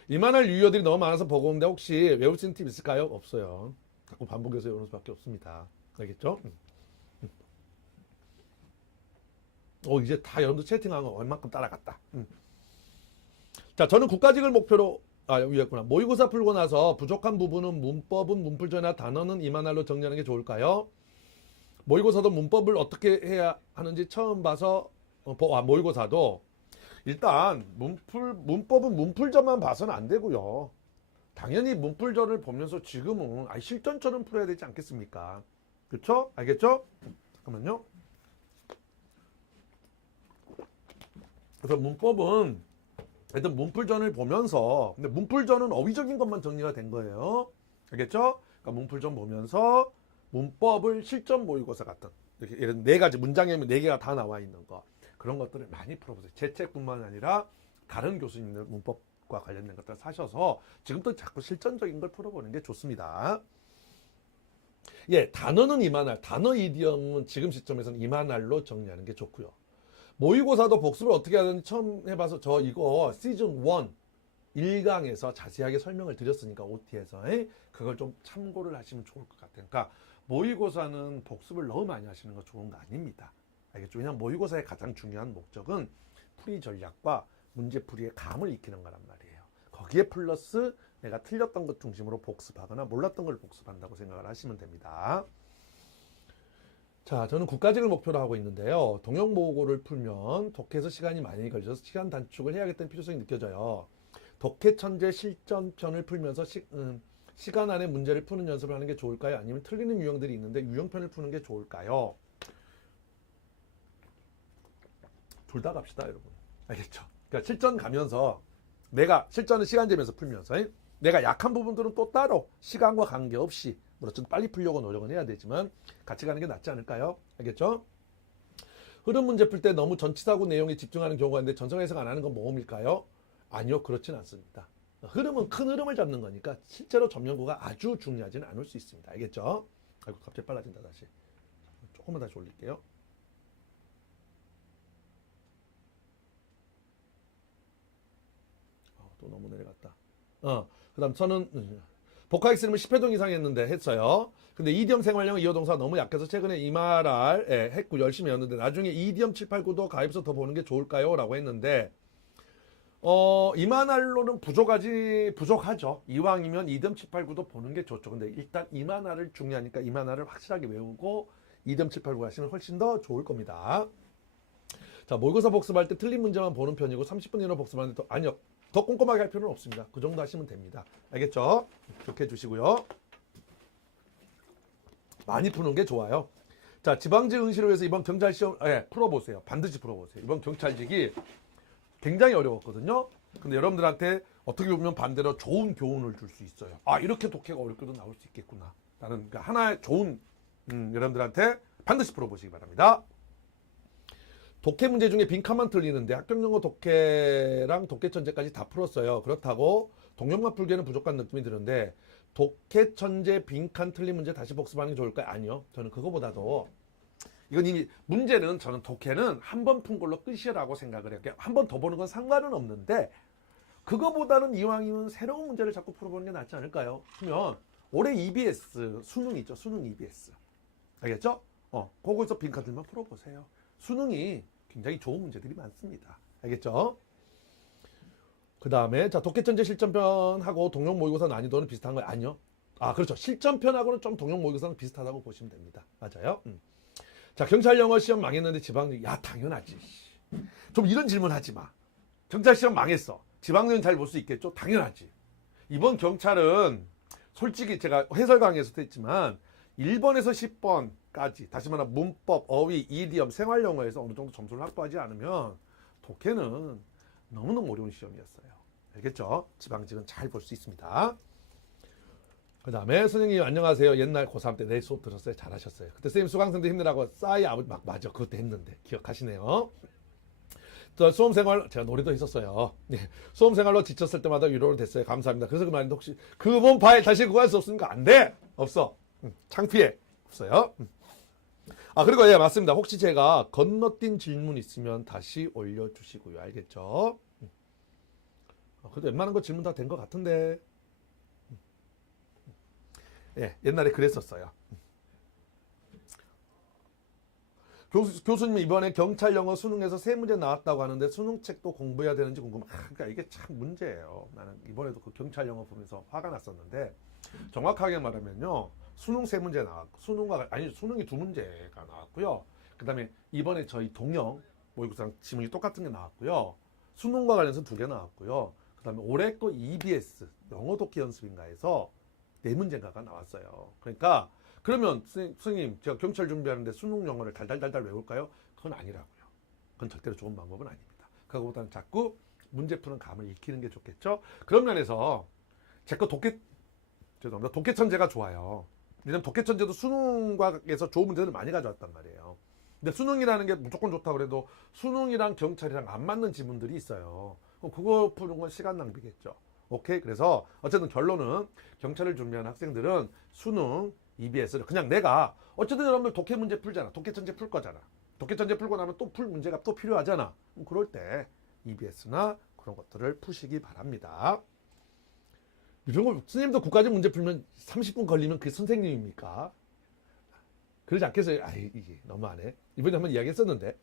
이만할 유효들이 너무 많아서 버거운데 혹시 외울 수 있는 팁 있을까요? 없어요. 자꾸 반복해서 외우는 수밖에 없습니다. 알겠죠? 이제 다 여러분들 채팅한 거 얼만큼 따라갔다. 자, 저는 국가직을 목표로 여기였구나. 모의고사 풀고 나서 부족한 부분은 문법은 문풀전이나 단어는 이만할로 정리하는 게 좋을까요? 모의고사도 문법을 어떻게 해야 하는지 처음 봐서 모의고사도 일단 문법은 문풀전만 봐서는 안 되고요. 당연히 문풀전을 보면서 지금은 실전처럼 풀어야 되지 않겠습니까? 그렇죠? 알겠죠? 잠깐만요. 그래서 문법은 일단 문풀전을 보면서, 근데 문풀전은 어휘적인 것만 정리가 된 거예요. 알겠죠? 그러니까 문풀전 보면서 문법을 실전 모의고사 같은 이렇게 예를 4가지 문장에 4개가 다 나와 있는 거, 그런 것들을 많이 풀어보세요. 제 책뿐만 아니라 다른 교수님들 문법과 관련된 것들 사셔서 지금부터 자꾸 실전적인 걸 풀어보는 게 좋습니다. 예, 단어는 이만할, 단어 이디엄은 지금 시점에서는 이만할로 정리하는 게 좋고요. 모의고사도 복습을 어떻게 하는지 처음 해봐서 저 이거 시즌 1 1강에서 자세하게 설명을 드렸으니까 OT에서 그걸 좀 참고를 하시면 좋을 것 같아요. 그러니까 모의고사는 복습을 너무 많이 하시는 거 좋은 거 아닙니다. 알겠죠? 왜냐하면 모의고사의 가장 중요한 목적은 풀이 전략과 문제풀이의 감을 익히는 거란 말이에요. 거기에 플러스 내가 틀렸던 것 중심으로 복습하거나 몰랐던 걸 복습한다고 생각을 하시면 됩니다. 자, 저는 국가직을 목표로 하고 있는데요. 동형모국어를 풀면 독해에서 시간이 많이 걸려서 시간 단축을 해야겠다는 필요성이 느껴져요. 독해천재 실전편을 풀면서 시간 안에 문제를 푸는 연습을 하는 게 좋을까요? 아니면 틀리는 유형들이 있는데 유형편을 푸는 게 좋을까요? 둘 다 갑시다, 여러분. 알겠죠? 그러니까 실전 가면서 내가 실전은 시간 재면서 풀면서 내가 약한 부분들은 또 따로 시간과 관계없이 물론 좀 빨리 풀려고 노력은 해야 되지만 같이 가는 게 낫지 않을까요? 알겠죠? 흐름 문제 풀 때 너무 전치사고 내용에 집중하는 경우가 있는데 전성 해석 안 하는 건 모험일까요? 아니요, 그렇진 않습니다. 흐름은 큰 흐름을 잡는 거니까 실제로 점연구가 아주 중요하지는 않을 수 있습니다. 알겠죠? 아이고, 갑자기 빨라진다. 다시 조금만 다시 올릴게요. 또 너무 내려갔다. 그 다음 저는 복화엑스는 10회동 이상 했어요. 근데 이디엄 생활형 이어동사 너무 약해서 최근에 이말할 했고 열심히 했는데 나중에 이디엄 7, 8, 9도 가입해서 더 보는 게 좋을까요? 라고 했는데 이만할로는 부족하죠. 이왕이면 이디엄 7, 8, 9도 보는 게 좋죠. 근데 일단 이만할을 중요하니까 이만할을 확실하게 외우고 이디엄 7, 8, 9 하시면 훨씬 더 좋을 겁니다. 자, 모의고사 복습할 때 틀린 문제만 보는 편이고 30분 이내로 복습하는데 아니요. 더 꼼꼼하게 할 필요는 없습니다. 그 정도 하시면 됩니다. 알겠죠? 그렇게 해주시고요. 많이 푸는 게 좋아요. 자, 지방직 응시를 위해서 이번 경찰 시험 풀어보세요. 반드시 풀어보세요. 이번 경찰직이 굉장히 어려웠거든요. 근데 여러분들한테 어떻게 보면 반대로 좋은 교훈을 줄 수 있어요. 아, 이렇게 독해가 어렵게도 나올 수 있겠구나. 라는 하나의 좋은 여러분들한테 반드시 풀어보시기 바랍니다. 독해 문제 중에 빈칸만 틀리는데 학경영어 독해랑 독해천재까지 다 풀었어요. 그렇다고 동영만 풀기에는 부족한 느낌이 드는데 독해천재 빈칸 틀린 문제 다시 복습하는 게 좋을까요? 아니요. 저는 그거보다도 이건 이미 문제는 저는 독해는 한 번 푼 걸로 끝이라고 생각을 해요. 한 번 더 보는 건 상관은 없는데 그거보다는 이왕이면 새로운 문제를 자꾸 풀어보는 게 낫지 않을까요? 그러면 올해 EBS 수능 있죠. 수능 EBS. 알겠죠? 거기서 빈칸들만 풀어보세요. 수능이 굉장히 좋은 문제들이 많습니다. 알겠죠? 그 다음에 자 독해천재 실전편하고 동영 모의고사 난이도는 비슷한 거예요? 아니요. 아, 그렇죠. 실전편하고는 좀 동영 모의고사는 비슷하다고 보시면 됩니다. 맞아요. 자, 경찰 영어 시험 망했는데 지방령 야 당연하지. 좀 이런 질문 하지 마. 경찰 시험 망했어. 지방령 잘 볼 수 있겠죠? 당연하지. 이번 경찰은 솔직히 제가 해설 강의에서도 했지만 1번에서 10번까지 다시 말하면 문법, 어휘, 이디엄, 생활영어에서 어느 정도 점수를 확보하지 않으면 독해는 너무너무 어려운 시험이었어요. 알겠죠? 지방직은 잘 볼 수 있습니다. 그 다음에 선생님 안녕하세요. 옛날 고3 때 내 수업 들었어요. 잘하셨어요. 그때 선생님 수강생들 힘내라고 싸이 아버지 막 맞아. 그것도 했는데 기억하시네요. 저 수험생활 제가 노래도 했었어요. 네. 수험생활로 지쳤을 때마다 위로를 됐어요. 감사합니다. 그래서 그 말인데 혹시 그번 파일 다시 구할 수 없습니까? 안 돼. 없어. 창피해. 없어요. 아, 그리고 예, 맞습니다. 혹시 제가 건너뛴 질문 있으면 다시 올려주시고요. 알겠죠? 그래도 웬만한 거 질문 다 된 것 같은데. 예, 옛날에 그랬었어요. 교수님이 이번에 경찰 영어 수능에서 세 문제 나왔다고 하는데 수능책도 공부해야 되는지 궁금해. 그러니까 이게 참 문제예요. 나는 이번에도 그 경찰 영어 보면서 화가 났었는데 정확하게 말하면요. 수능 세 문제 나왔고 수능이 두 문제가 나왔고요. 그다음에 이번에 저희 동영 모의고사랑 지문이 똑같은 게 나왔고요. 수능과 관련해서 두 개 나왔고요. 그다음에 올해 거 EBS 영어 독해 연습인가 해서 네 문제인가가 나왔어요. 그러니까 그러면 선생님 제가 경찰 준비하는데 수능 영어를 달달달달 외울까요? 그건 아니라고요. 그건 절대로 좋은 방법은 아닙니다. 그거보다는 자꾸 문제 푸는 감을 익히는 게 좋겠죠. 그런 면에서 제 거 죄송합니다. 독해천재가 좋아요. 왜냐면 독해천재도 수능과에서 좋은 문제를 많이 가져왔단 말이에요. 근데 수능이라는 게 무조건 좋다고 그래도 수능이랑 경찰이랑 안 맞는 지문들이 있어요. 그럼 그거 푸는 건 시간 낭비겠죠. 오케이? 그래서 어쨌든 결론은 경찰을 준비하는 학생들은 수능, EBS를 그냥 내가 어쨌든 여러분들 독해 문제 풀잖아. 독해천재 풀 거잖아. 독해천재 풀고 나면 또 풀 문제가 또 필요하잖아. 그럼 그럴 때 EBS나 그런 것들을 푸시기 바랍니다. 이런 걸 선생님도 국가직 문제 풀면 30분 걸리면 그게 선생님입니까? 그러지 않겠어요? 아이, 이게 너무하네. 이번에 한번 이야기했었는데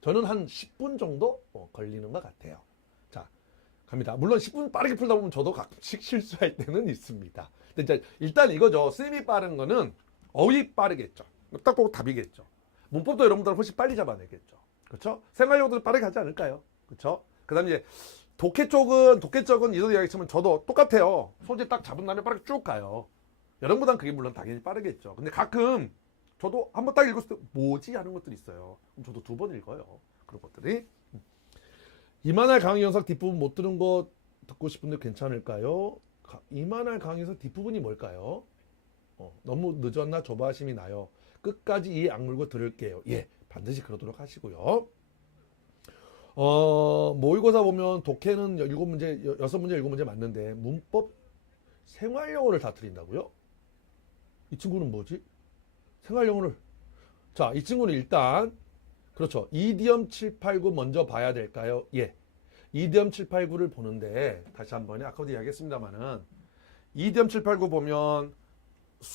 저는 한 10분 정도 걸리는 것 같아요. 자, 갑니다. 물론 10분 빠르게 풀다 보면 저도 가끔씩 실수할 때는 있습니다. 근데 이제 일단 이거죠. 쌤이 빠른 거는 어휘 빠르겠죠. 딱 보고 답이겠죠. 문법도 여러분들 훨씬 빨리 잡아내겠죠. 그렇죠? 생활용어도 빠르게 하지 않을까요? 그렇죠? 그다음에 이제 독해 쪽은 이전에 이야기했지만 저도 똑같아요. 소재 딱 잡은 다음에 빠르게 쭉 가요. 여러분보단 그게 물론 당연히 빠르겠죠. 근데 가끔 저도 한번 딱 읽었을 때 뭐지 하는 것들이 있어요. 그럼 저도 2번 읽어요. 그런 것들이. 이만할 강의 영상 뒷부분 못 들은 거 듣고 싶은데 괜찮을까요? 이만할 강의 영상 뒷부분이 뭘까요? 너무 늦었나 조바심이 나요. 끝까지 이 악물고 들을게요. 예, 반드시 그러도록 하시고요. 모의고사 보면 독해는 7문제, 6문제, 7문제 맞는데 문법 생활영어를 다 틀린다고요? 이 친구는 뭐지? 생활영어를. 자, 이 친구는 일단 그렇죠. 이디엄 789 먼저 봐야 될까요? 예. 이디엄 789를 보는데 다시 한번 아까도 이야기했습니다만은 이디엄 789 보면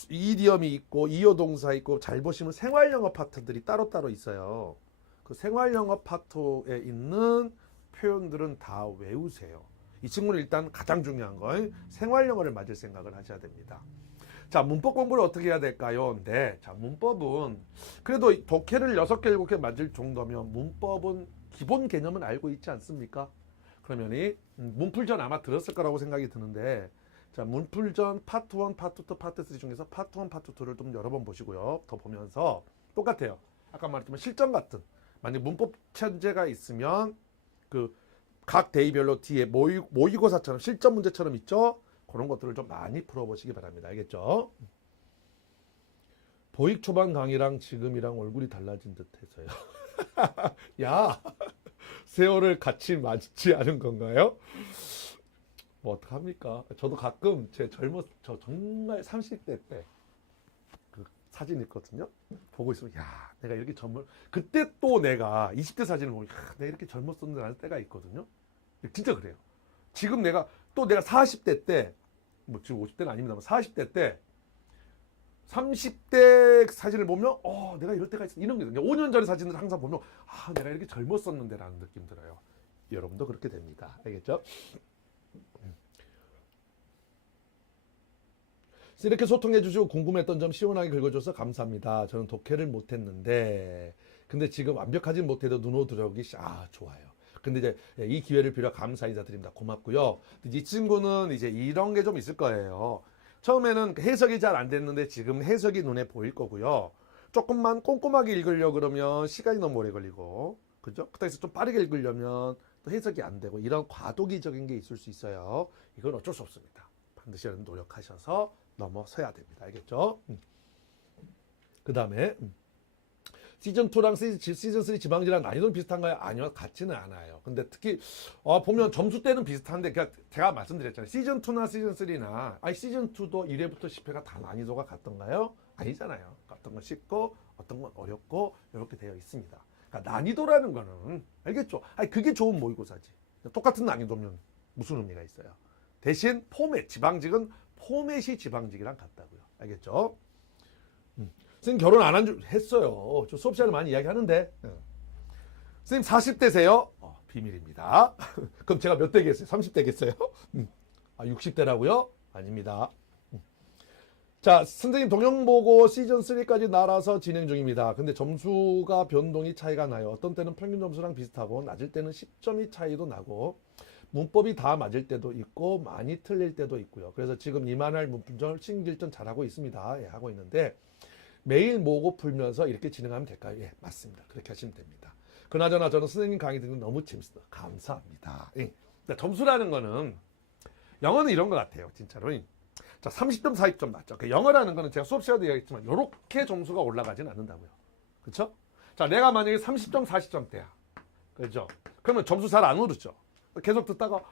이디엄이 있고 이어 동사 있고 잘 보시면 생활영어 파트들이 따로따로 있어요. 그 생활영어 파트에 있는 표현들은 다 외우세요. 이 친구는 일단 가장 중요한 건 생활영어를 맞을 생각을 하셔야 됩니다. 자, 문법 공부를 어떻게 해야 될까요? 네, 자, 문법은 그래도 독해를 6개, 7개 맞을 정도면 문법은 기본 개념은 알고 있지 않습니까? 그러면 문풀전 아마 들었을 거라고 생각이 드는데 자, 문풀전 파트 1, 파트 2, 파트 3 중에서 파트 1, 파트 2를 좀 여러 번 보시고요. 더 보면서 똑같아요. 아까 말했지만 실전 같은 만약 문법 천재가 있으면 그 각 데이별로 뒤에 모의고사처럼 실전 문제처럼 있죠? 그런 것들을 좀 많이 풀어보시기 바랍니다. 알겠죠? 보익 초반 강의랑 지금이랑 얼굴이 달라진 듯해서요. 야, 세월을 같이 맞지 않은 건가요? 뭐 어떡합니까? 저도 가끔 저 정말 30대 때 그 사진 있거든요. 보고 있으면 야, 내가 이렇게 그때 또 내가 20대 사진을 보면 야, 내가 이렇게 젊었었는데 라는 때가 있거든요. 진짜 그래요. 지금 내가 40대 때 뭐 지금 50대는 아닙니다만 40대 때 30대 사진을 보면 내가 이럴 때가 있어 이런 게 있거든요. 5년 전의 사진을 항상 보면 내가 이렇게 젊었었는데 라는 느낌 들어요. 여러분도 그렇게 됩니다. 알겠죠? 이렇게 소통해 주시고 궁금했던 점 시원하게 긁어줘서 감사합니다. 저는 독해를 못했는데 근데 지금 완벽하진 못해도 눈으로 들어오기 좋아요. 근데 이제 이 기회를 빌어 감사 인사드립니다. 고맙고요. 이 친구는 이제 이런 게 좀 있을 거예요. 처음에는 해석이 잘 안 됐는데 지금 해석이 눈에 보일 거고요. 조금만 꼼꼼하게 읽으려고 그러면 시간이 너무 오래 걸리고, 그죠? 그래서 좀 빠르게 읽으려면 또 해석이 안 되고 이런 과도기적인 게 있을 수 있어요. 이건 어쩔 수 없습니다. 반드시 여러분 노력하셔서 넘어서야 됩니다. 알겠죠? 그 다음에 시즌2랑 시즌3 지방지랑 난이도는 비슷한가요? 아니요, 같지는 않아요. 근데 특히 보면 점수 때는 비슷한데 제가 말씀드렸잖아요. 시즌2나 시즌3나 시즌2도 1회부터 10회가 다 난이도가 같던가요? 아니잖아요. 어떤 건 쉽고 어떤 건 어렵고 이렇게 되어 있습니다. 그러니까 난이도라는 거는 알겠죠? 그게 좋은 모의고사지. 똑같은 난이도면 무슨 의미가 있어요? 대신 지방직은 포맷이 지방직이랑 같다고요. 알겠죠? 선생님 결혼 안 한 줄 했어요. 저 수업 시간에 많이 이야기하는데. 선생님 40대세요? 비밀입니다. 그럼 제가 몇 대겠어요? 30대겠어요? 60대라고요? 아닙니다. 자, 선생님 동영 보고 시즌3까지 날아서 진행 중입니다. 근데 점수가 변동이 차이가 나요. 어떤 때는 평균 점수랑 비슷하고 낮을 때는 10점이 차이도 나고 문법이 다 맞을 때도 있고 많이 틀릴 때도 있고요. 그래서 지금 이만할 문법을 신길전 잘하고 있습니다. 예, 하고 있는데 매일 모고 풀면서 이렇게 진행하면 될까요? 예, 맞습니다. 그렇게 하시면 됩니다. 그나저나 저는 선생님 강의 듣는 거 너무 재밌어요. 감사합니다. 예. 점수라는 거는 영어는 이런 것 같아요. 진짜로. 자, 30점, 40점 맞죠? 영어라는 거는 제가 수업 시간에도 이야기했지만 이렇게 점수가 올라가진 않는다고요. 그렇죠? 자, 내가 만약에 30점, 40점대야. 그렇죠? 그러면 점수 잘 안 오르죠. 계속 듣다가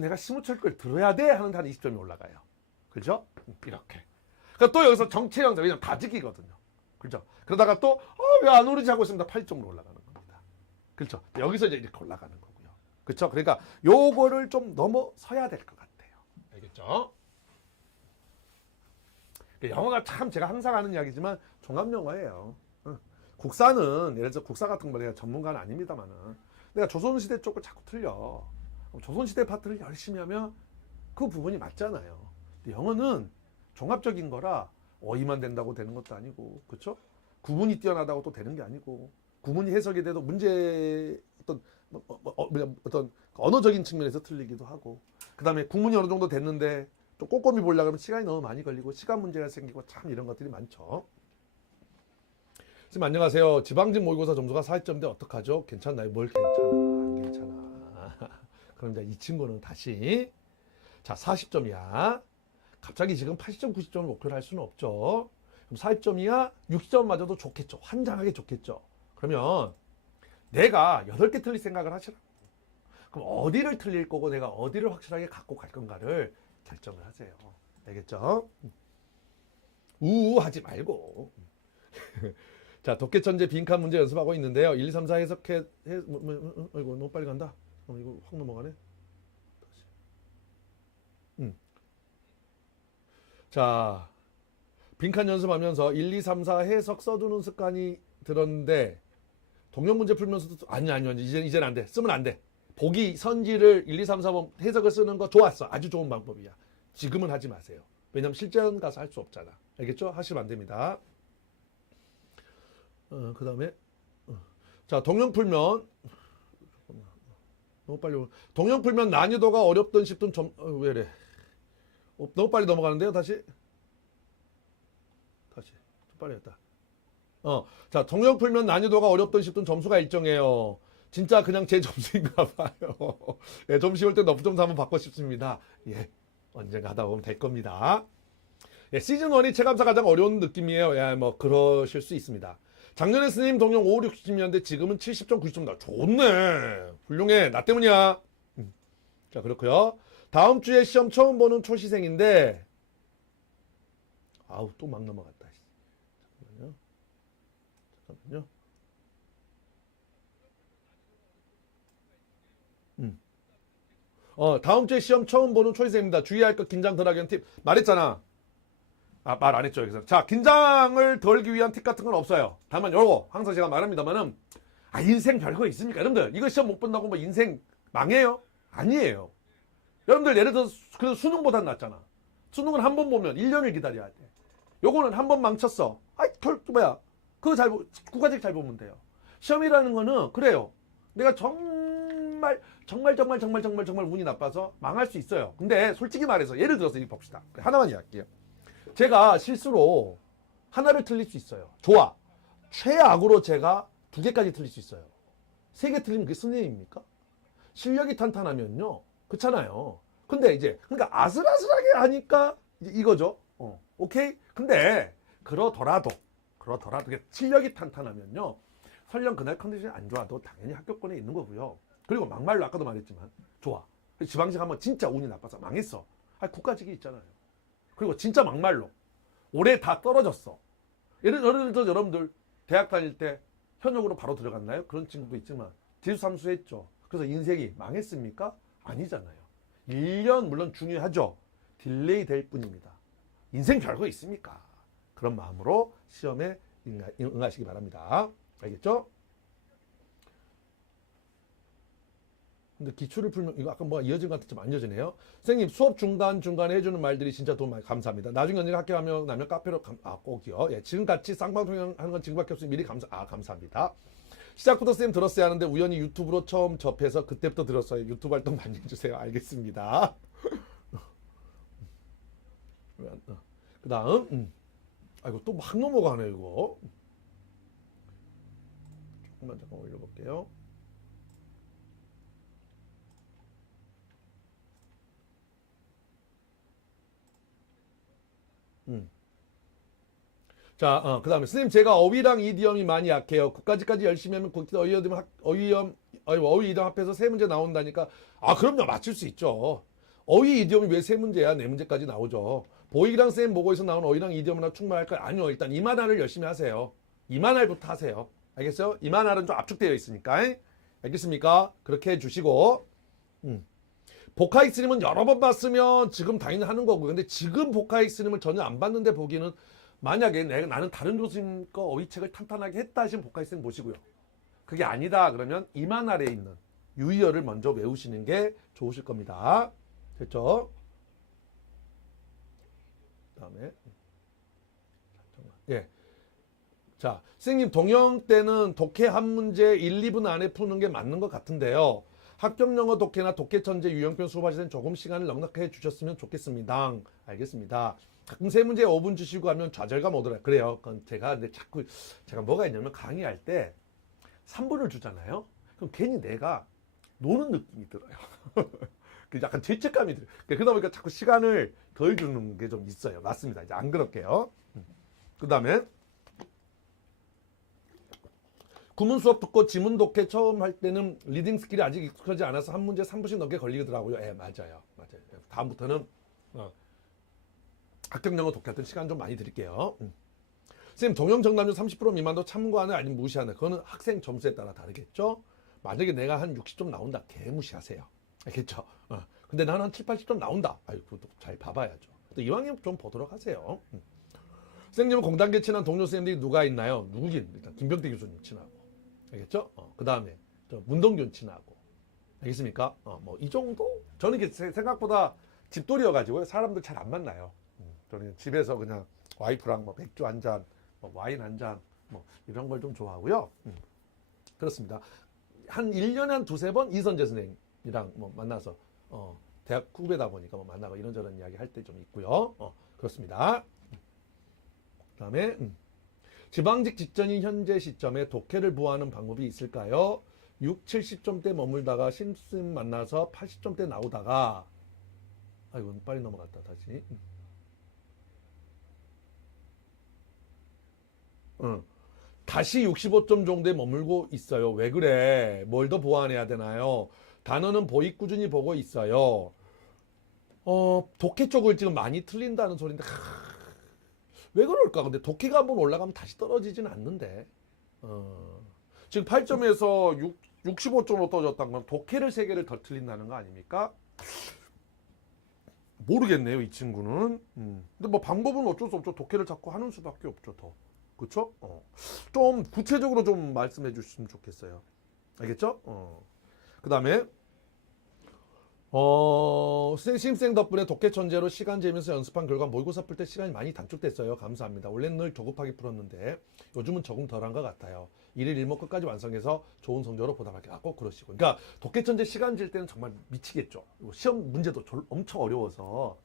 내가 심우철 걸 들어야 돼 하는데 한 20점이 올라가요. 그렇죠? 이렇게. 그러니까 또 여기서 정체 영상, 왜냐면 다지기거든요. 그렇죠? 그러다가 또 왜 안 오르지 하고 있습니다. 8점으로 올라가는 겁니다. 그렇죠? 여기서 이제 이렇게 올라가는 거고요. 그렇죠? 그러니까 요거를 좀 넘어서야 될 것 같아요. 알겠죠? 영어가 참 제가 항상 하는 이야기지만 종합 영어예요. 국사는 예를 들어서 국사 같은 거 내가 전문가는 아닙니다만은 내가 조선시대 쪽을 자꾸 틀려. 조선시대 파트를 열심히 하면 그 부분이 맞잖아요. 근데 영어는 종합적인 거라 어휘만 된다고 되는 것도 아니고, 그렇죠? 구문이 뛰어나다고 또 되는 게 아니고, 구문이 해석이 돼도 문제 어떤 언어적인 측면에서 틀리기도 하고, 그 다음에 구문이 어느 정도 됐는데 또 꼼꼼히 보려고 하면 시간이 너무 많이 걸리고 시간 문제가 생기고 참 이런 것들이 많죠. 선생님 안녕하세요. 지방직 모의고사 점수가 40점인데 어떡하죠? 괜찮나요? 뭘 괜찮아? 안 괜찮아. 그럼 이제 이 친구는 다시 자 40점이야. 갑자기 지금 80점, 90점을 목표로 할 수는 없죠. 그럼 40점이야? 60점 맞아도 좋겠죠. 환장하게 좋겠죠. 그러면 내가 8개 틀릴 생각을 하시라. 그럼 어디를 틀릴 거고 내가 어디를 확실하게 갖고 갈 건가를 결정을 하세요. 알겠죠? 우하지 말고. 자, 독해천재 빈칸 문제 연습하고 있는데요. 1, 2, 3, 4 해석해. 이거 너무 빨리 간다. 이거 확 넘어가네. 자, 빈칸 연습하면서 1, 2, 3, 4 해석 써두는 습관이 들었는데 동영 문제 풀면서도 아니 이제는 안 돼. 쓰면 안 돼. 보기 선지를 1, 2, 3, 4번 해석을 쓰는 거 좋았어. 아주 좋은 방법이야. 지금은 하지 마세요. 왜냐면 실전 가서 할 수 없잖아. 알겠죠? 하시면 안 됩니다. 그 다음에 자 동영 풀면 너무 빨리 동영 풀면 난이도가 어렵든 쉽든 왜 이래 너무 빨리 넘어가는데요. 다시 좀 빨리 했다. 자 동영 풀면 난이도가 어렵든 쉽든 점수가 일정해요. 진짜 그냥 제 점수인가 봐요. 예, 좀 쉬울 때 너프 점수 한번 받고 싶습니다. 예, 언젠가 하다 보면 될 겁니다. 예, 시즌 1이 체감사 가장 어려운 느낌이에요. 예, 뭐 그러실 수 있습니다. 작년에 스님 동영 5, 60점이었는데 지금은 70점, 90점. 좋네. 훌륭해. 나 때문이야. 자, 그렇고요. 다음 주에 시험 처음 보는 초시생인데 아우, 또 막 넘어갔다. 잠깐만요. 다음 주에 시험 처음 보는 초시생입니다. 주의할 것 긴장 덜하게 하는 팁. 말했잖아. 말 안 했죠, 여기서. 자, 긴장을 덜기 위한 팁 같은 건 없어요. 다만, 요거, 항상 제가 말합니다만은, 인생 별거 있습니까? 여러분들, 이거 시험 못 본다고 뭐 인생 망해요? 아니에요. 여러분들, 예를 들어서, 그래도 수능보단 낫잖아. 수능은 한 번 보면 1년을 기다려야 돼. 요거는 한 번 망쳤어. 국가직 잘 보면 돼요. 시험이라는 거는, 그래요. 내가 정말 운이 나빠서 망할 수 있어요. 근데 솔직히 말해서, 예를 들어서 이렇게 봅시다. 하나만 이야기할게요. 제가 실수로 하나를 틀릴 수 있어요. 좋아. 최악으로 제가 2개까지 틀릴 수 있어요. 3개 틀리면 그게 승리입니까? 실력이 탄탄하면요. 그렇잖아요. 근데 이제 그러니까 아슬아슬하게 하니까 이제 이거죠. 오케이? 근데 그러더라도 실력이 탄탄하면요. 설령 그날 컨디션이 안 좋아도 당연히 합격권에 있는 거고요. 그리고 막말로 아까도 말했지만 좋아. 지방직 한번 진짜 운이 나빠서 망했어. 국가직이 있잖아요. 그리고 진짜 막말로 올해 다 떨어졌어. 예를 들어 여러분들 대학 다닐 때 현역으로 바로 들어갔나요? 그런 친구도 있지만 재수삼수했죠. 그래서 인생이 망했습니까? 아니잖아요. 1년 물론 중요하죠. 딜레이 될 뿐입니다. 인생 별거 있습니까? 그런 마음으로 시험에 응하시기 바랍니다. 알겠죠? 근데 기출을 풀면 이거 아까 뭐 이어진 것 같은데 좀 안 이어지네요. 선생님 수업 중간중간에 해주는 말들이 진짜 도움 많이 감사합니다. 나중에 언젠가 학교 가면 나면 카페로 꼭이요. 예, 지금같이 쌍방송 하는 건 지금밖에 없으니 미리 감사합니다. 시작부터 선생님 들었어야 하는데 우연히 유튜브로 처음 접해서 그때부터 들었어요. 유튜브 활동 많이 해주세요. 알겠습니다. 그 다음 아이고 또 막 넘어가네 이거. 조금만 잠깐 올려볼게요. 자, 그 다음에 선생님 제가 어휘랑 이디엄이 많이 약해요. 국가직까지 열심히 하면 어휘 이디엄 합해서 3문제 나온다니까. 그럼요. 맞출 수 있죠. 어휘 이디엄이 왜 3문제야? 4문제까지 나오죠. 보이랑 쌤 보고에서 나온 어휘랑 이디엄이나 충분할까요? 아니요. 일단 이만할을 열심히 하세요. 이만할부터 하세요. 알겠어요? 이만할은 좀 압축되어 있으니까. 알겠습니까? 그렇게 해주시고 보카익스님은 여러 번 봤으면 지금 당연히 하는 거고, 근데 지금 보카익스님을 전혀 안 봤는데 보기는 만약에 나는 다른 교수님 거 어휘책을 탄탄하게 했다 하시면 보카익스님 보시고요. 그게 아니다 그러면 이만할에 있는 유의어를 먼저 외우시는 게 좋으실 겁니다. 됐죠? 그다음에 예. 자, 선생님 동영 때는 독해 한 문제 1, 2분 안에 푸는 게 맞는 것 같은데요. 합격영어 독해나 독해천재 유형편 수업하실 땐 조금 시간을 넉넉해 주셨으면 좋겠습니다. 알겠습니다. 가끔 세 문제 5분 주시고 하면 좌절감 오더라고요. 그래요. 그건 근데 자꾸 제가 뭐가 있냐면 강의할 때 3분을 주잖아요. 그럼 괜히 내가 노는 느낌이 들어요. 그 약간 죄책감이 들어요. 그러다 보니까 자꾸 시간을 덜 주는 게 좀 있어요. 맞습니다. 이제 안 그럴게요. 그 다음에 구문 수업 듣고 지문 독해 처음 할 때는 리딩 스킬이 아직 익숙하지 않아서 한 문제 3분씩 넘게 걸리더라고요. 예, 맞아요. 다음부터는 합격영어 독해할 때 시간 좀 많이 드릴게요. 선생님 동영 정답률 30% 미만도 참고하는 아니면 무시하는 그거는 학생 점수에 따라 다르겠죠. 만약에 내가 한 60점 나온다 개무시하세요. 알겠죠? 근데 나는 한 7, 80점 나온다. 아이고 잘 봐봐야죠. 또 이왕이면 좀 보도록 하세요. 선생님은 공단계 친한 동료 선생님들이 누가 있나요? 누구긴 일단 김병태 교수님 친하고 알겠죠? 그 다음에 문동균 친하고 알겠습니까? 뭐 이 정도? 저는 이게 생각보다 집돌이여가지고 사람들 잘 안 만나요. 저는 집에서 그냥 와이프랑 뭐 맥주 한 잔, 뭐 와인 한 잔, 뭐 이런 걸 좀 좋아하고요. 그렇습니다. 한 1년에 한 두세 번 이선재 선생님이랑 뭐 만나서 대학 후배다 보니까 뭐 만나고 이런저런 이야기 할 때 좀 있고요. 그렇습니다. 그 다음에 지방직 직전인 현재 시점에 독해를 부호하는 방법이 있을까요? 6, 70점대 머물다가 심슨 만나서 80점대 나오다가 아이고 빨리 넘어갔다 다시 다시 65점 정도에 머물고 있어요. 왜 그래? 뭘 더 보완해야 되나요? 단어는 보익 꾸준히 보고 있어요. 독해 쪽을 지금 많이 틀린다는 소리인데 왜 그럴까? 근데 독해가 한번 올라가면 다시 떨어지진 않는데 지금 8점에서 65점으로 떨어졌다는 건 독해를 3개를 더 틀린다는 거 아닙니까? 모르겠네요 이 친구는. 근데 뭐 방법은 어쩔 수 없죠. 독해를 자꾸 하는 수밖에 없죠 더. 그쵸? 좀 구체적으로 좀 말씀해 주시면 좋겠어요. 알겠죠? 그 다음에 심생 덕분에 독해 천재로 시간 재면서 연습한 결과 모의고사 풀 때 시간이 많이 단축됐어요. 감사합니다. 원래는 늘 조급하게 풀었는데 요즘은 조금 덜한 것 같아요. 일일 일목 끝까지 완성해서 좋은 성적으로 보답할게요. 꼭 그러시고. 그러니까 독해 천재 시간 질 때는 정말 미치겠죠. 시험 문제도 엄청 어려워서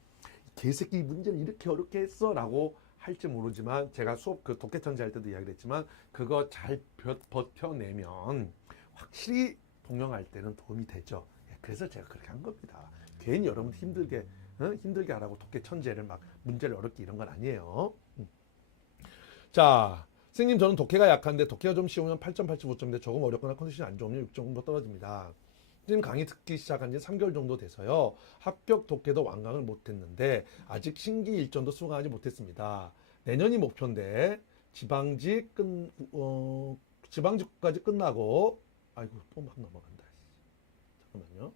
개새끼 문제를 이렇게 어렵게 했어 라고 할지 모르지만 제가 수업 그 독해 천재 할 때도 이야기를 했지만 그거 잘 버텨내면 확실히 동영할 때는 도움이 되죠. 그래서 제가 그렇게 한 겁니다. 괜히 여러분 힘들게 하라고 독해 천재를 막 문제를 어렵게 이런 건 아니에요. 자, 선생님 저는 독해가 약한데 독해가 좀 쉬우면 8.85점인데 조금 어렵거나 컨디션이 안 좋으면 6 정도 떨어집니다. 선생님 강의 듣기 시작한 지 3개월 정도 돼서요. 합격 독해도 완강을 못했는데 아직 신기 일전도 수강하지 못했습니다. 내년이 목표인데 지방직까지 끝나고 아이고 또 막 넘어간다. 잠깐만요.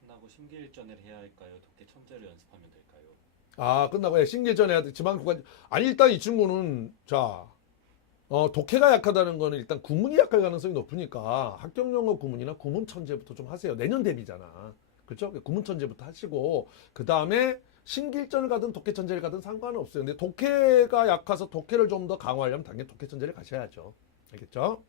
끝나고 심기일전을 해야 할까요? 독해 천재를 연습하면 될까요? 끝나고 신기일전 해야 돼. 지방직까지. 아니 일단 이 친구는 자 독해가 약하다는 거는 일단 구문이 약할 가능성이 높으니까 합격영어 구문이나 구문 천재부터 좀 하세요. 내년 대비잖아. 그렇죠? 구문 천재부터 하시고 그 다음에 신기일전을 가든 독해 천재를 가든 상관은 없어요. 근데 독해가 약해서 독해를 좀 더 강화하려면 당연히 독해 천재를 가셔야죠. 알겠죠?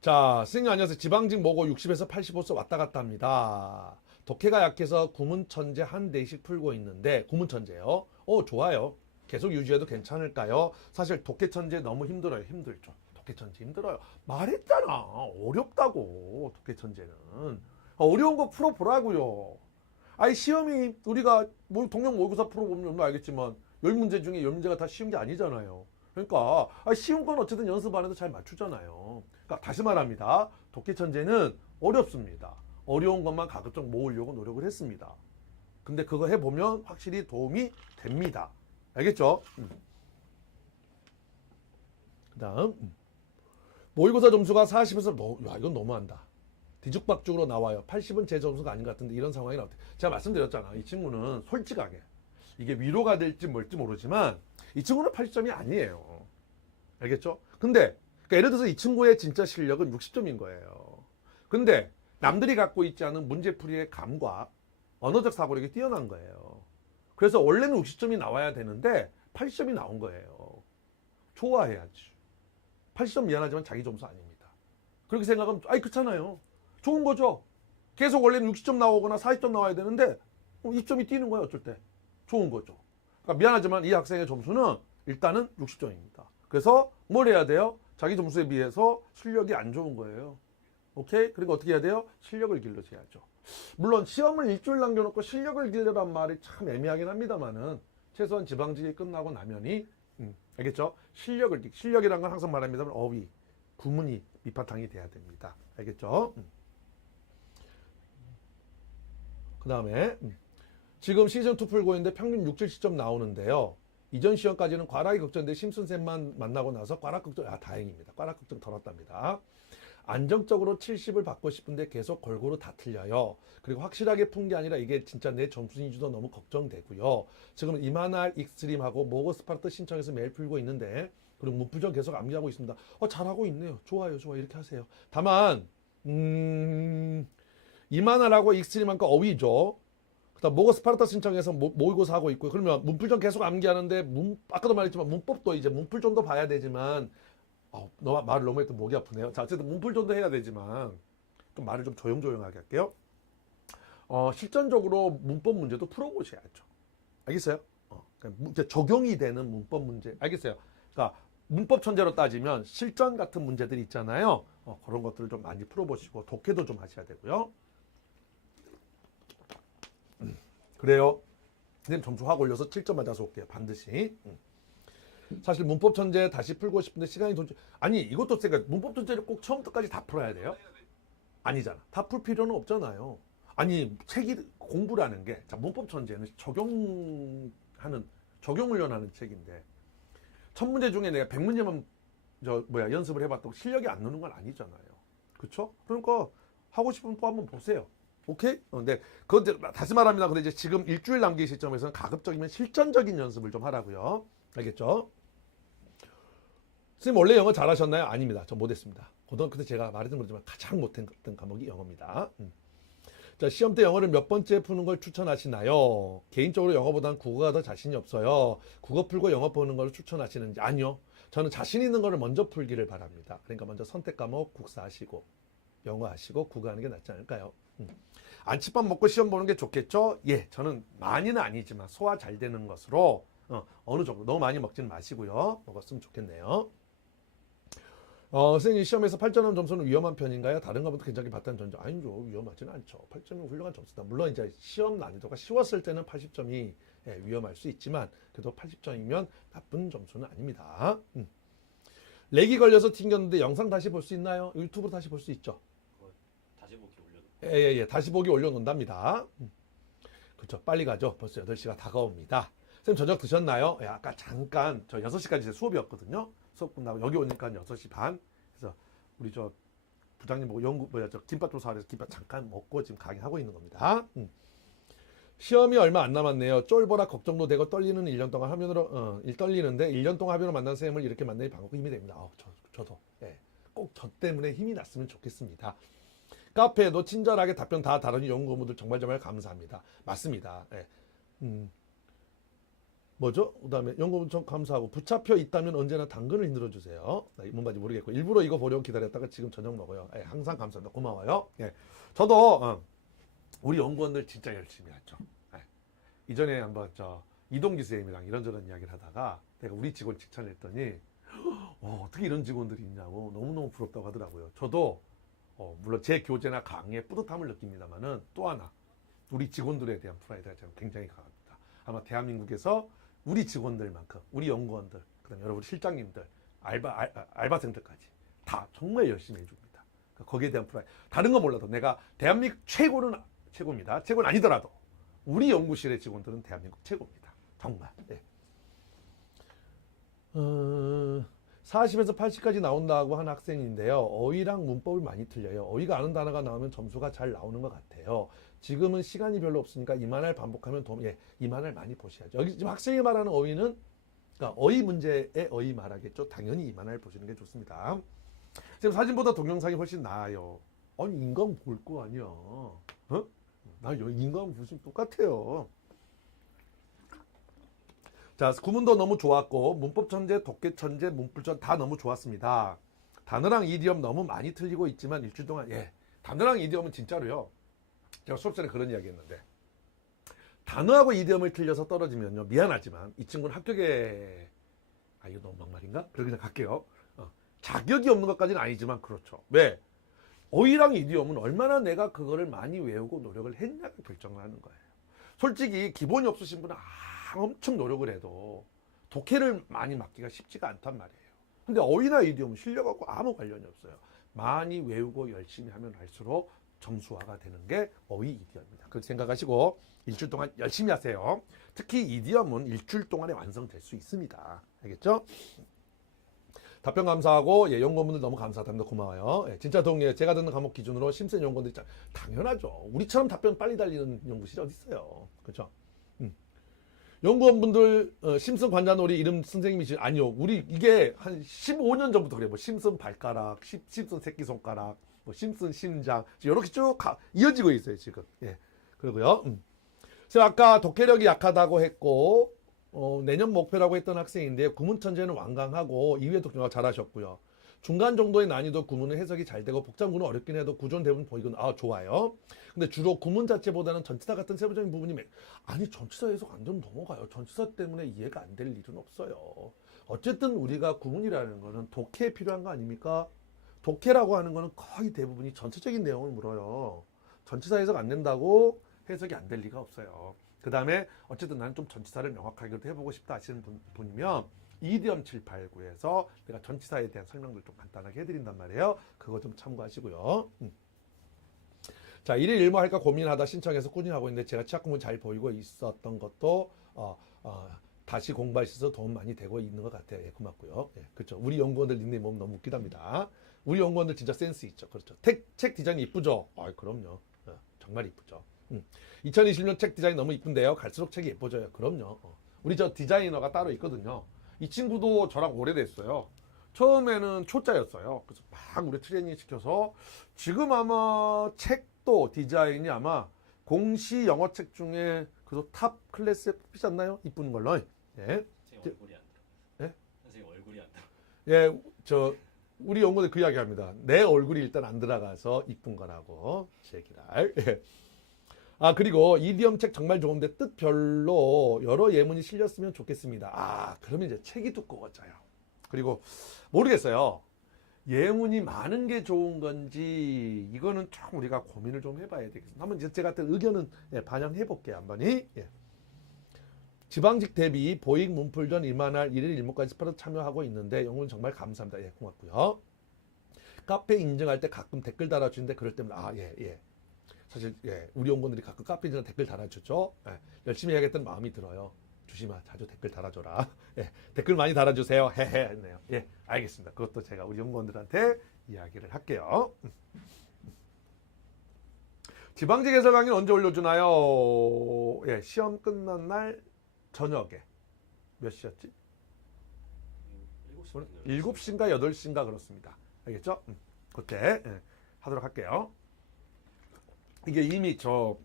자, 선생님 안녕하세요. 지방직 모고 60에서 85서 왔다 갔다 합니다. 독해가 약해서 구문 천재 한 대씩 풀고 있는데 구문 천재요. 좋아요. 계속 유지해도 괜찮을까요? 사실 독해 천재 너무 힘들어요. 힘들죠. 독해 천재 힘들어요. 말했잖아. 어렵다고. 독해 천재는. 어려운 거 풀어보라고요. 아니 시험이 우리가 동영 모의고사 풀어보면 알겠지만 10문제 중에 10문제가 다 쉬운 게 아니잖아요. 그러니까 쉬운 건 어쨌든 연습 안 해도 잘 맞추잖아요. 그러니까 다시 말합니다. 독해 천재는 어렵습니다. 어려운 것만 가급적 모으려고 노력을 했습니다. 근데 그거 해보면 확실히 도움이 됩니다. 알겠죠? 그 다음 모의고사 점수가 40에서 야 이건 너무한다. 뒤죽박죽으로 나와요. 80은 제 점수가 아닌 것 같은데 이런 상황이 나올 때 제가 말씀드렸잖아. 이 친구는 솔직하게 이게 위로가 될지 뭘지 모르지만 이 친구는 80점이 아니에요. 알겠죠? 근데 그러니까 예를 들어서 이 친구의 진짜 실력은 60점인 거예요. 근데 남들이 갖고 있지 않은 문제풀이의 감과 언어적 사고력이 뛰어난 거예요. 그래서 원래는 60점이 나와야 되는데 80점이 나온 거예요. 좋아해야지. 80점 미안하지만 자기 점수 아닙니다. 그렇게 생각하면 아이 그렇잖아요. 좋은 거죠. 계속 원래는 60점 나오거나 40점 나와야 되는데 2점이 뛰는 거예요. 어쩔 때. 좋은 거죠. 그러니까 미안하지만 이 학생의 점수는 일단은 60점입니다. 그래서 뭘 해야 돼요? 자기 점수에 비해서 실력이 안 좋은 거예요. 오케이? 그리고 어떻게 해야 돼요? 실력을 길러줘야죠. 물론 시험을 일주일 남겨놓고 실력을 길러란 말이 참 애매하긴 합니다만은 최소한 지방직이 끝나고 나면이 알겠죠? 실력이란 건 항상 말합니다만 어휘, 구문이 밑바탕이 돼야 됩니다. 알겠죠? 그 다음에 지금 시즌2 풀고 있는데 평균 6, 70점 나오는데요. 이전 시험까지는 과락이 걱정인데 심슨쌤만 만나고 나서 과락 걱정, 다행입니다. 과락 걱정 덜었답니다. 안정적으로 70을 받고 싶은데 계속 골고루 다 틀려요. 그리고 확실하게 푼 게 아니라 이게 진짜 내 점수인지도 너무 걱정되고요. 지금 이만할 익스트림하고 모거 스파르트 신청해서 매일 풀고 있는데 그리고 문풀점 계속 암기하고 있습니다. 잘하고 있네요. 좋아요. 이렇게 하세요. 다만 이만할하고 익스트림한과 어휘죠. 그다음 모거 스파르타 신청해서 모의고사 하고 있고요. 그러면 문풀점 계속 암기하는데 아까도 말했지만 문법도 이제 문풀점도 봐야 되지만 말을 너무 했더니 목이 아프네요. 자, 어쨌든 문풀점도 해야 되지만 좀 말을 좀 조용조용하게 할게요. 실전적으로 문법 문제도 풀어보셔야죠. 알겠어요? 그러니까 적용이 되는 문법 문제. 알겠어요? 그러니까 문법 천재로 따지면 실전 같은 문제들이 있잖아요. 그런 것들을 좀 많이 풀어보시고 독해도 좀 하셔야 되고요. 그래요. 선생님 점수 확 올려서 7점 맞아서 올게요. 반드시. 사실 문법 천재 다시 풀고 싶은데 시간이 돈. 아니 이것도 제가 문법 천재를 꼭 처음부터까지 다 풀어야 돼요? 아니잖아. 다 풀 필요는 없잖아요. 아니 책이 공부라는 게 자, 문법 천재는 적용을 연하는 책인데 첫 문제 중에 내가 100문제만 연습을 해봤다고 실력이 안 느는 건 아니잖아요. 그렇죠? 그러니까 하고 싶으면 또 한번 보세요. 오케이? 근데 그건 다시 말합니다. 근데 이제 지금 일주일 남긴 시점에서는 가급적이면 실전적인 연습을 좀 하라고요. 알겠죠? 선생님 원래 영어 잘하셨나요? 아닙니다. 저 못했습니다. 고등학교 때 제가 말했던 거지만 가장 못했던 과목이 영어입니다. 자, 시험 때 영어를 몇 번째 푸는 걸 추천하시나요? 개인적으로 영어보다는 국어가 더 자신이 없어요. 국어 풀고 영어 보는 걸 추천하시는지? 아니요. 저는 자신 있는 거를 먼저 풀기를 바랍니다. 그러니까 먼저 선택 과목 국사 하시고 영어 하시고 국어 하는 게 낫지 않을까요? 안치밥 먹고 시험 보는 게 좋겠죠? 예, 저는 많이는 아니지만 소화 잘 되는 것으로 어느 정도 너무 많이 먹지는 마시고요. 먹었으면 좋겠네요. 선생님 시험에서 8.5 점수는 위험한 편인가요? 다른 것보다 괜찮게 봤다는 전제. 아니죠. 위험하지는 않죠. 8점이 훌륭한 점수다. 물론 이제 시험 난이도가 쉬웠을 때는 80점이 위험할 수 있지만 그래도 80점이면 나쁜 점수는 아닙니다. 렉이 걸려서 튕겼는데 영상 다시 볼 수 있나요? 유튜브로 다시 볼 수 있죠. 다시 보기 올려놓고. 예. 다시 보기 올려놓는답니다. 그렇죠. 빨리 가죠. 벌써 8시가 다가옵니다. 선생님 저녁 드셨나요? 예, 아까 잠깐 저 6시까지 수업이었거든요. 수업 끝나고 여기 오니까 6시 반. 그래서 우리 저 부장님 보고 김밥 좀 사와서 김밥 잠깐 먹고 지금 강의하고 있는 겁니다. 시험이 얼마 안 남았네요. 쫄보라 걱정도 되고 떨리는 1년 동안 화면으로 떨리는데 1년 동안 화면으로 만난 쌤을 이렇게 만나니 반갑고 힘이 됩니다. 저도 꼭 저 때문에 힘이 났으면 좋겠습니다. 카페에도 친절하게 답변 다 다루니 연구부들 정말 감사합니다. 맞습니다. 예. 그다음에 연구부 좀 감사하고 붙잡혀 있다면 언제나 당근을 흔들어 주세요. 뭔지 모르겠고 일부러 이거 보려고 기다렸다가 지금 저녁 먹어요. 예, 항상 감사합니다. 고마워요. 예. 저도 우리 연구원들 진짜 열심히 하죠. 예. 이전에 한번 이동기 선생님이랑 이런저런 이야기를 하다가 내가 우리 직원 칭찬했더니 어떻게 이런 직원들이 있냐고 너무너무 부럽다고 하더라고요. 저도 물론 제 교재나 강의에 뿌듯함을 느낍니다만은 또 하나 우리 직원들에 대한 프라이드가 저는 굉장히 강합니다. 아마 대한민국에서 우리 직원들만큼 우리 연구원들 그다음에 여러분 실장님들 알바생들까지 다 정말 열심히 해줍니다. 그러니까 거기에 대한 프라이드 다른 건 몰라도 내가 대한민국 최고는 최고입니다. 최고는 아니더라도 우리 연구실의 직원들은 대한민국 최고입니다. 정말. 네. 40에서 80까지 나온다고 한 학생인데요. 어휘랑 문법을 많이 틀려요. 어휘가 아는 단어가 나오면 점수가 잘 나오는 것 같아요. 지금은 시간이 별로 없으니까 이만할 반복하면 이만할 많이 보셔야죠. 여기 지금 학생이 말하는 어휘는 그러니까 어휘 문제의 어휘 말하겠죠. 당연히 이만할 보시는 게 좋습니다. 지금 사진보다 동영상이 훨씬 나아요. 아니 인간 볼 거 아니야. 어? 나 인간 무슨 똑같아요. 자, 구문도 너무 좋았고 문법 천재, 독해 천재, 문풀천 다 너무 좋았습니다. 단어랑 이디엄 너무 많이 틀리고 있지만 일주일 동안 단어랑 이디엄은 진짜로요. 제가 수업 전에 그런 이야기 했는데 단어하고 이디엄을 틀려서 떨어지면요. 미안하지만 이 친구는 합격에 이거 너무 막말인가? 그래 그냥 갈게요. 자격이 없는 것까지는 아니지만 그렇죠. 왜? 어휘랑 이디엄은 얼마나 내가 그거를 많이 외우고 노력을 했냐가 결정을 하는 거예요. 솔직히 기본이 없으신 분은 엄청 노력을 해도 독해를 많이 맡기가 쉽지가 않단 말이에요. 근데 어휘나 이디엄은 실력하고 아무 관련이 없어요. 많이 외우고 열심히 하면 할수록 정수화가 되는 게 어휘 이디엄입니다. 그렇게 생각하시고 일주일 동안 열심히 하세요. 특히 이디엄은 일주일 동안에 완성될 수 있습니다. 알겠죠? 답변 감사하고 연구원분들 너무 감사합니다. 고마워요. 진짜 동의해요. 제가 듣는 과목 기준으로 심센 연구원들 있잖아요. 당연하죠. 우리처럼 답변 빨리 달리는 연구실이 어디 있어요. 그렇죠? 연구원분들 심슨 관자놀이 이름 선생님이시 아니요. 우리 이게 한 15년 전부터 그래요. 뭐 심슨 발가락, 심슨 새끼손가락, 뭐 심슨 심장 이렇게 쭉 이어지고 있어요 지금. 그리고요. 제가 아까 독해력이 약하다고 했고 내년 목표라고 했던 학생인데 구문 천재는 완강하고 이외 독해가 잘하셨고요. 중간 정도의 난이도 구문은 해석이 잘 되고 복잡 구문은 어렵긴 해도 구조는 대부분 보이건 좋아요. 근데 주로 구문 자체보다는 전치사 같은 세부적인 부분이 아니 전치사 해석 안 되면 넘어가요. 전치사 때문에 이해가 안 될 일은 없어요. 어쨌든 우리가 구문이라는 거는 독해에 필요한 거 아닙니까? 독해라고 하는 거는 거의 대부분이 전체적인 내용을 물어요. 전치사 해석 안 된다고 해석이 안 될 리가 없어요. 그 다음에 어쨌든 나는 좀 전치사를 명확하게 해보고 싶다 하시는 분이면 이디엄 789에서 내가 전치사에 대한 설명을 좀 간단하게 해드린단 말이에요. 그거 좀 참고하시고요. 자, 1일 1모 할까 고민하다 신청해서 꾸준히 하고 있는데 제가 취약 공부 잘 보이고 있었던 것도 다시 공부할 수 있어서 도움 많이 되고 있는 것 같아요. 고맙고요. 그렇죠. 우리 연구원들 닉네임 보면 너무 웃기답니다. 우리 연구원들 진짜 센스 있죠. 그렇죠. 책 디자인 이쁘죠? 그럼요. 정말 이쁘죠. 2020년 책 디자인 너무 이쁜데요. 갈수록 책이 예뻐져요. 그럼요. 우리 저 디자이너가 따로 있거든요. 이 친구도 저랑 오래됐어요. 처음에는 초짜였어요. 그래서 막 우리 트레이닝 시켜서 지금 아마 책도 디자인이 아마 공시 영어 책 중에 그래도 탑 클래스에 뽑히지 않나요? 이쁜 걸로. 선생님 얼굴이 안 들어. 예? 선생님 얼굴이 안 들어. 우리 연구원들 그 이야기 합니다. 내 얼굴이 일단 안 들어가서 이쁜 거라고. 제기랄. 그리고 이디엄 책 정말 좋은데 뜻별로 여러 예문이 실렸으면 좋겠습니다. 그러면 이제 책이 두꺼워져요. 그리고 모르겠어요. 예문이 많은 게 좋은 건지 이거는 좀 우리가 고민을 좀 해봐야 되겠습니다. 한번 제가 같은 의견은 반영해 볼게요. 한번이. 지방직 대비 보익 문풀전 일만할 1일 1모까지 스파르 참여하고 있는데 영훈 정말 감사합니다. 고맙고요. 카페 인증할 때 가끔 댓글 달아주는데 그럴 때면 사실 우리 연구원들이 가끔 카페 인증 댓글 달아주죠. 열심히 해야겠다는 마음이 들어요. 주시마 자주 댓글 달아줘라. 댓글 많이 달아주세요. 헤헤 했네요. 알겠습니다. 그것도 제가 우리 연구원들한테 이야기를 할게요. 지방직 해설 강의 언제 올려주나요? 시험 끝난 날 저녁에 몇 시였지? 7시인가 8시인가 그렇습니다. 알겠죠? 그때 하도록 할게요. 이게 이미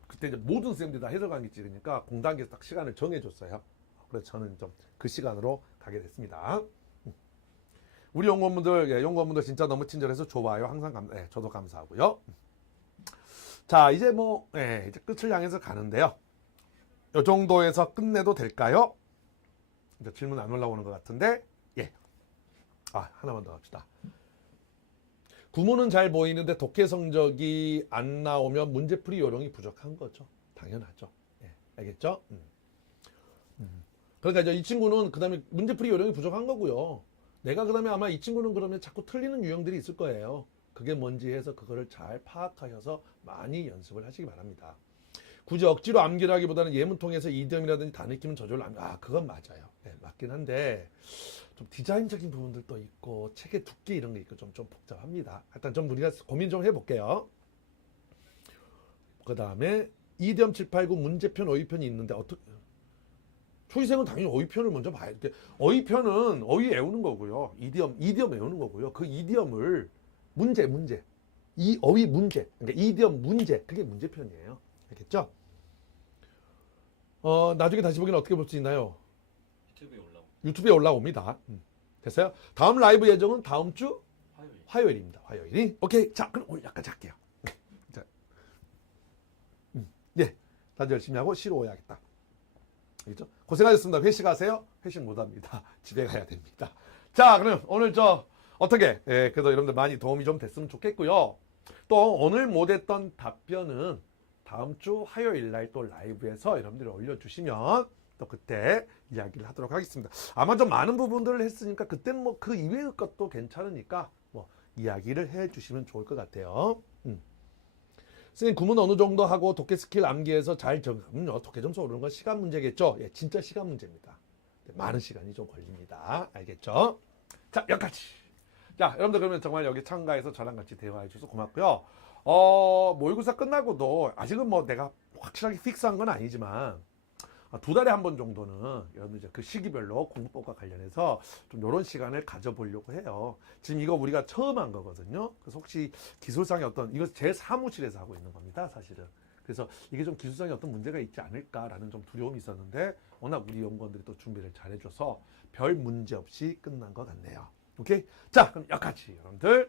그때 이제 모든 선생님들이 다 해설 강의 찍으니까 공단계에서 딱 시간을 정해줬어요. 그래서 저는 좀 그 시간으로 가게 됐습니다. 우리 연구원분들 진짜 너무 친절해서 좋아요. 항상 저도 감사하고요. 자, 이제 이제 끝을 향해서 가는데요. 이 정도에서 끝내도 될까요? 이제 질문 안 올라오는 것 같은데, 하나만 더 합시다. 구문은 잘 보이는데 독해 성적이 안 나오면 문제풀이 요령이 부족한 거죠. 당연하죠. 알겠죠? 그러니까 이제 이 친구는 그 다음에 문제풀이 요령이 부족한 거고요. 내가 그 다음에 아마 이 친구는 그러면 자꾸 틀리는 유형들이 있을 거예요. 그게 뭔지 해서 그거를 잘 파악하셔서 많이 연습을 하시기 바랍니다. 굳이 억지로 암기하기보다는 예문 통해서 이디엄이라든지 단어 익히면 저절로 그건 맞아요. 맞긴 한데 좀 디자인적인 부분들도 있고 책의 두께 이런 게 있고 좀 복잡합니다. 일단 좀 우리가 고민 좀 해볼게요. 그 다음에 이디엄 789 문제편, 어휘편이 있는데 초이생은 당연히 어휘편을 먼저 봐야 돼. 어휘편은 어휘 외우는 거고요. 이디엄 외우는 거고요. 그 이디엄을 문제 이 어휘 문제, 그러니까 이디엄 문제, 그게 문제편이에요. 알겠죠? 나중에 다시 보기는 어떻게 볼 수 있나요? 유튜브에 올라오. 유튜브에 올라옵니다. 됐어요? 다음 라이브 예정은 다음 주 화요일. 화요일입니다. 화요일이. 오케이. 자, 그럼 오늘 여기까지 할게요. 자, 예. 다들 열심히 하고 쉬러 오야겠다. 알겠죠? 고생하셨습니다. 회식하세요? 회식 못합니다. 집에 가야 됩니다. 자, 그럼 오늘 어떻게? 예, 그래도 여러분들 많이 도움이 좀 됐으면 좋겠고요. 또 오늘 못했던 답변은 다음 주 화요일 날 또 라이브에서 여러분들이 올려주시면 또 그때 이야기를 하도록 하겠습니다. 아마 좀 많은 부분들을 했으니까 그때 뭐 그 이외의 것도 괜찮으니까 뭐 이야기를 해주시면 좋을 것 같아요. 선생님 구문 어느 정도 하고 독해 스킬 암기해서 잘 적으면요 독해 점수 오르는 건 시간 문제겠죠? 예, 진짜 시간 문제입니다. 많은 시간이 좀 걸립니다. 알겠죠? 자, 여기까지. 자, 여러분들 그러면 정말 여기 참가해서 저랑 같이 대화해 주셔서 고맙고요. 모의고사 끝나고도 아직은 뭐 내가 확실하게 픽스한 건 아니지만 2달에 한 번 정도는 여러분들 이제 그 시기별로 공부법과 관련해서 좀 이런 시간을 가져보려고 해요. 지금 이거 우리가 처음 한 거거든요. 그래서 혹시 기술상의 이거 제 사무실에서 하고 있는 겁니다, 사실은. 그래서 이게 좀 기술상의 어떤 문제가 있지 않을까라는 좀 두려움이 있었는데 워낙 우리 연구원들이 또 준비를 잘해줘서 별 문제 없이 끝난 것 같네요. 오케이? 자, 그럼 여기까지 여러분들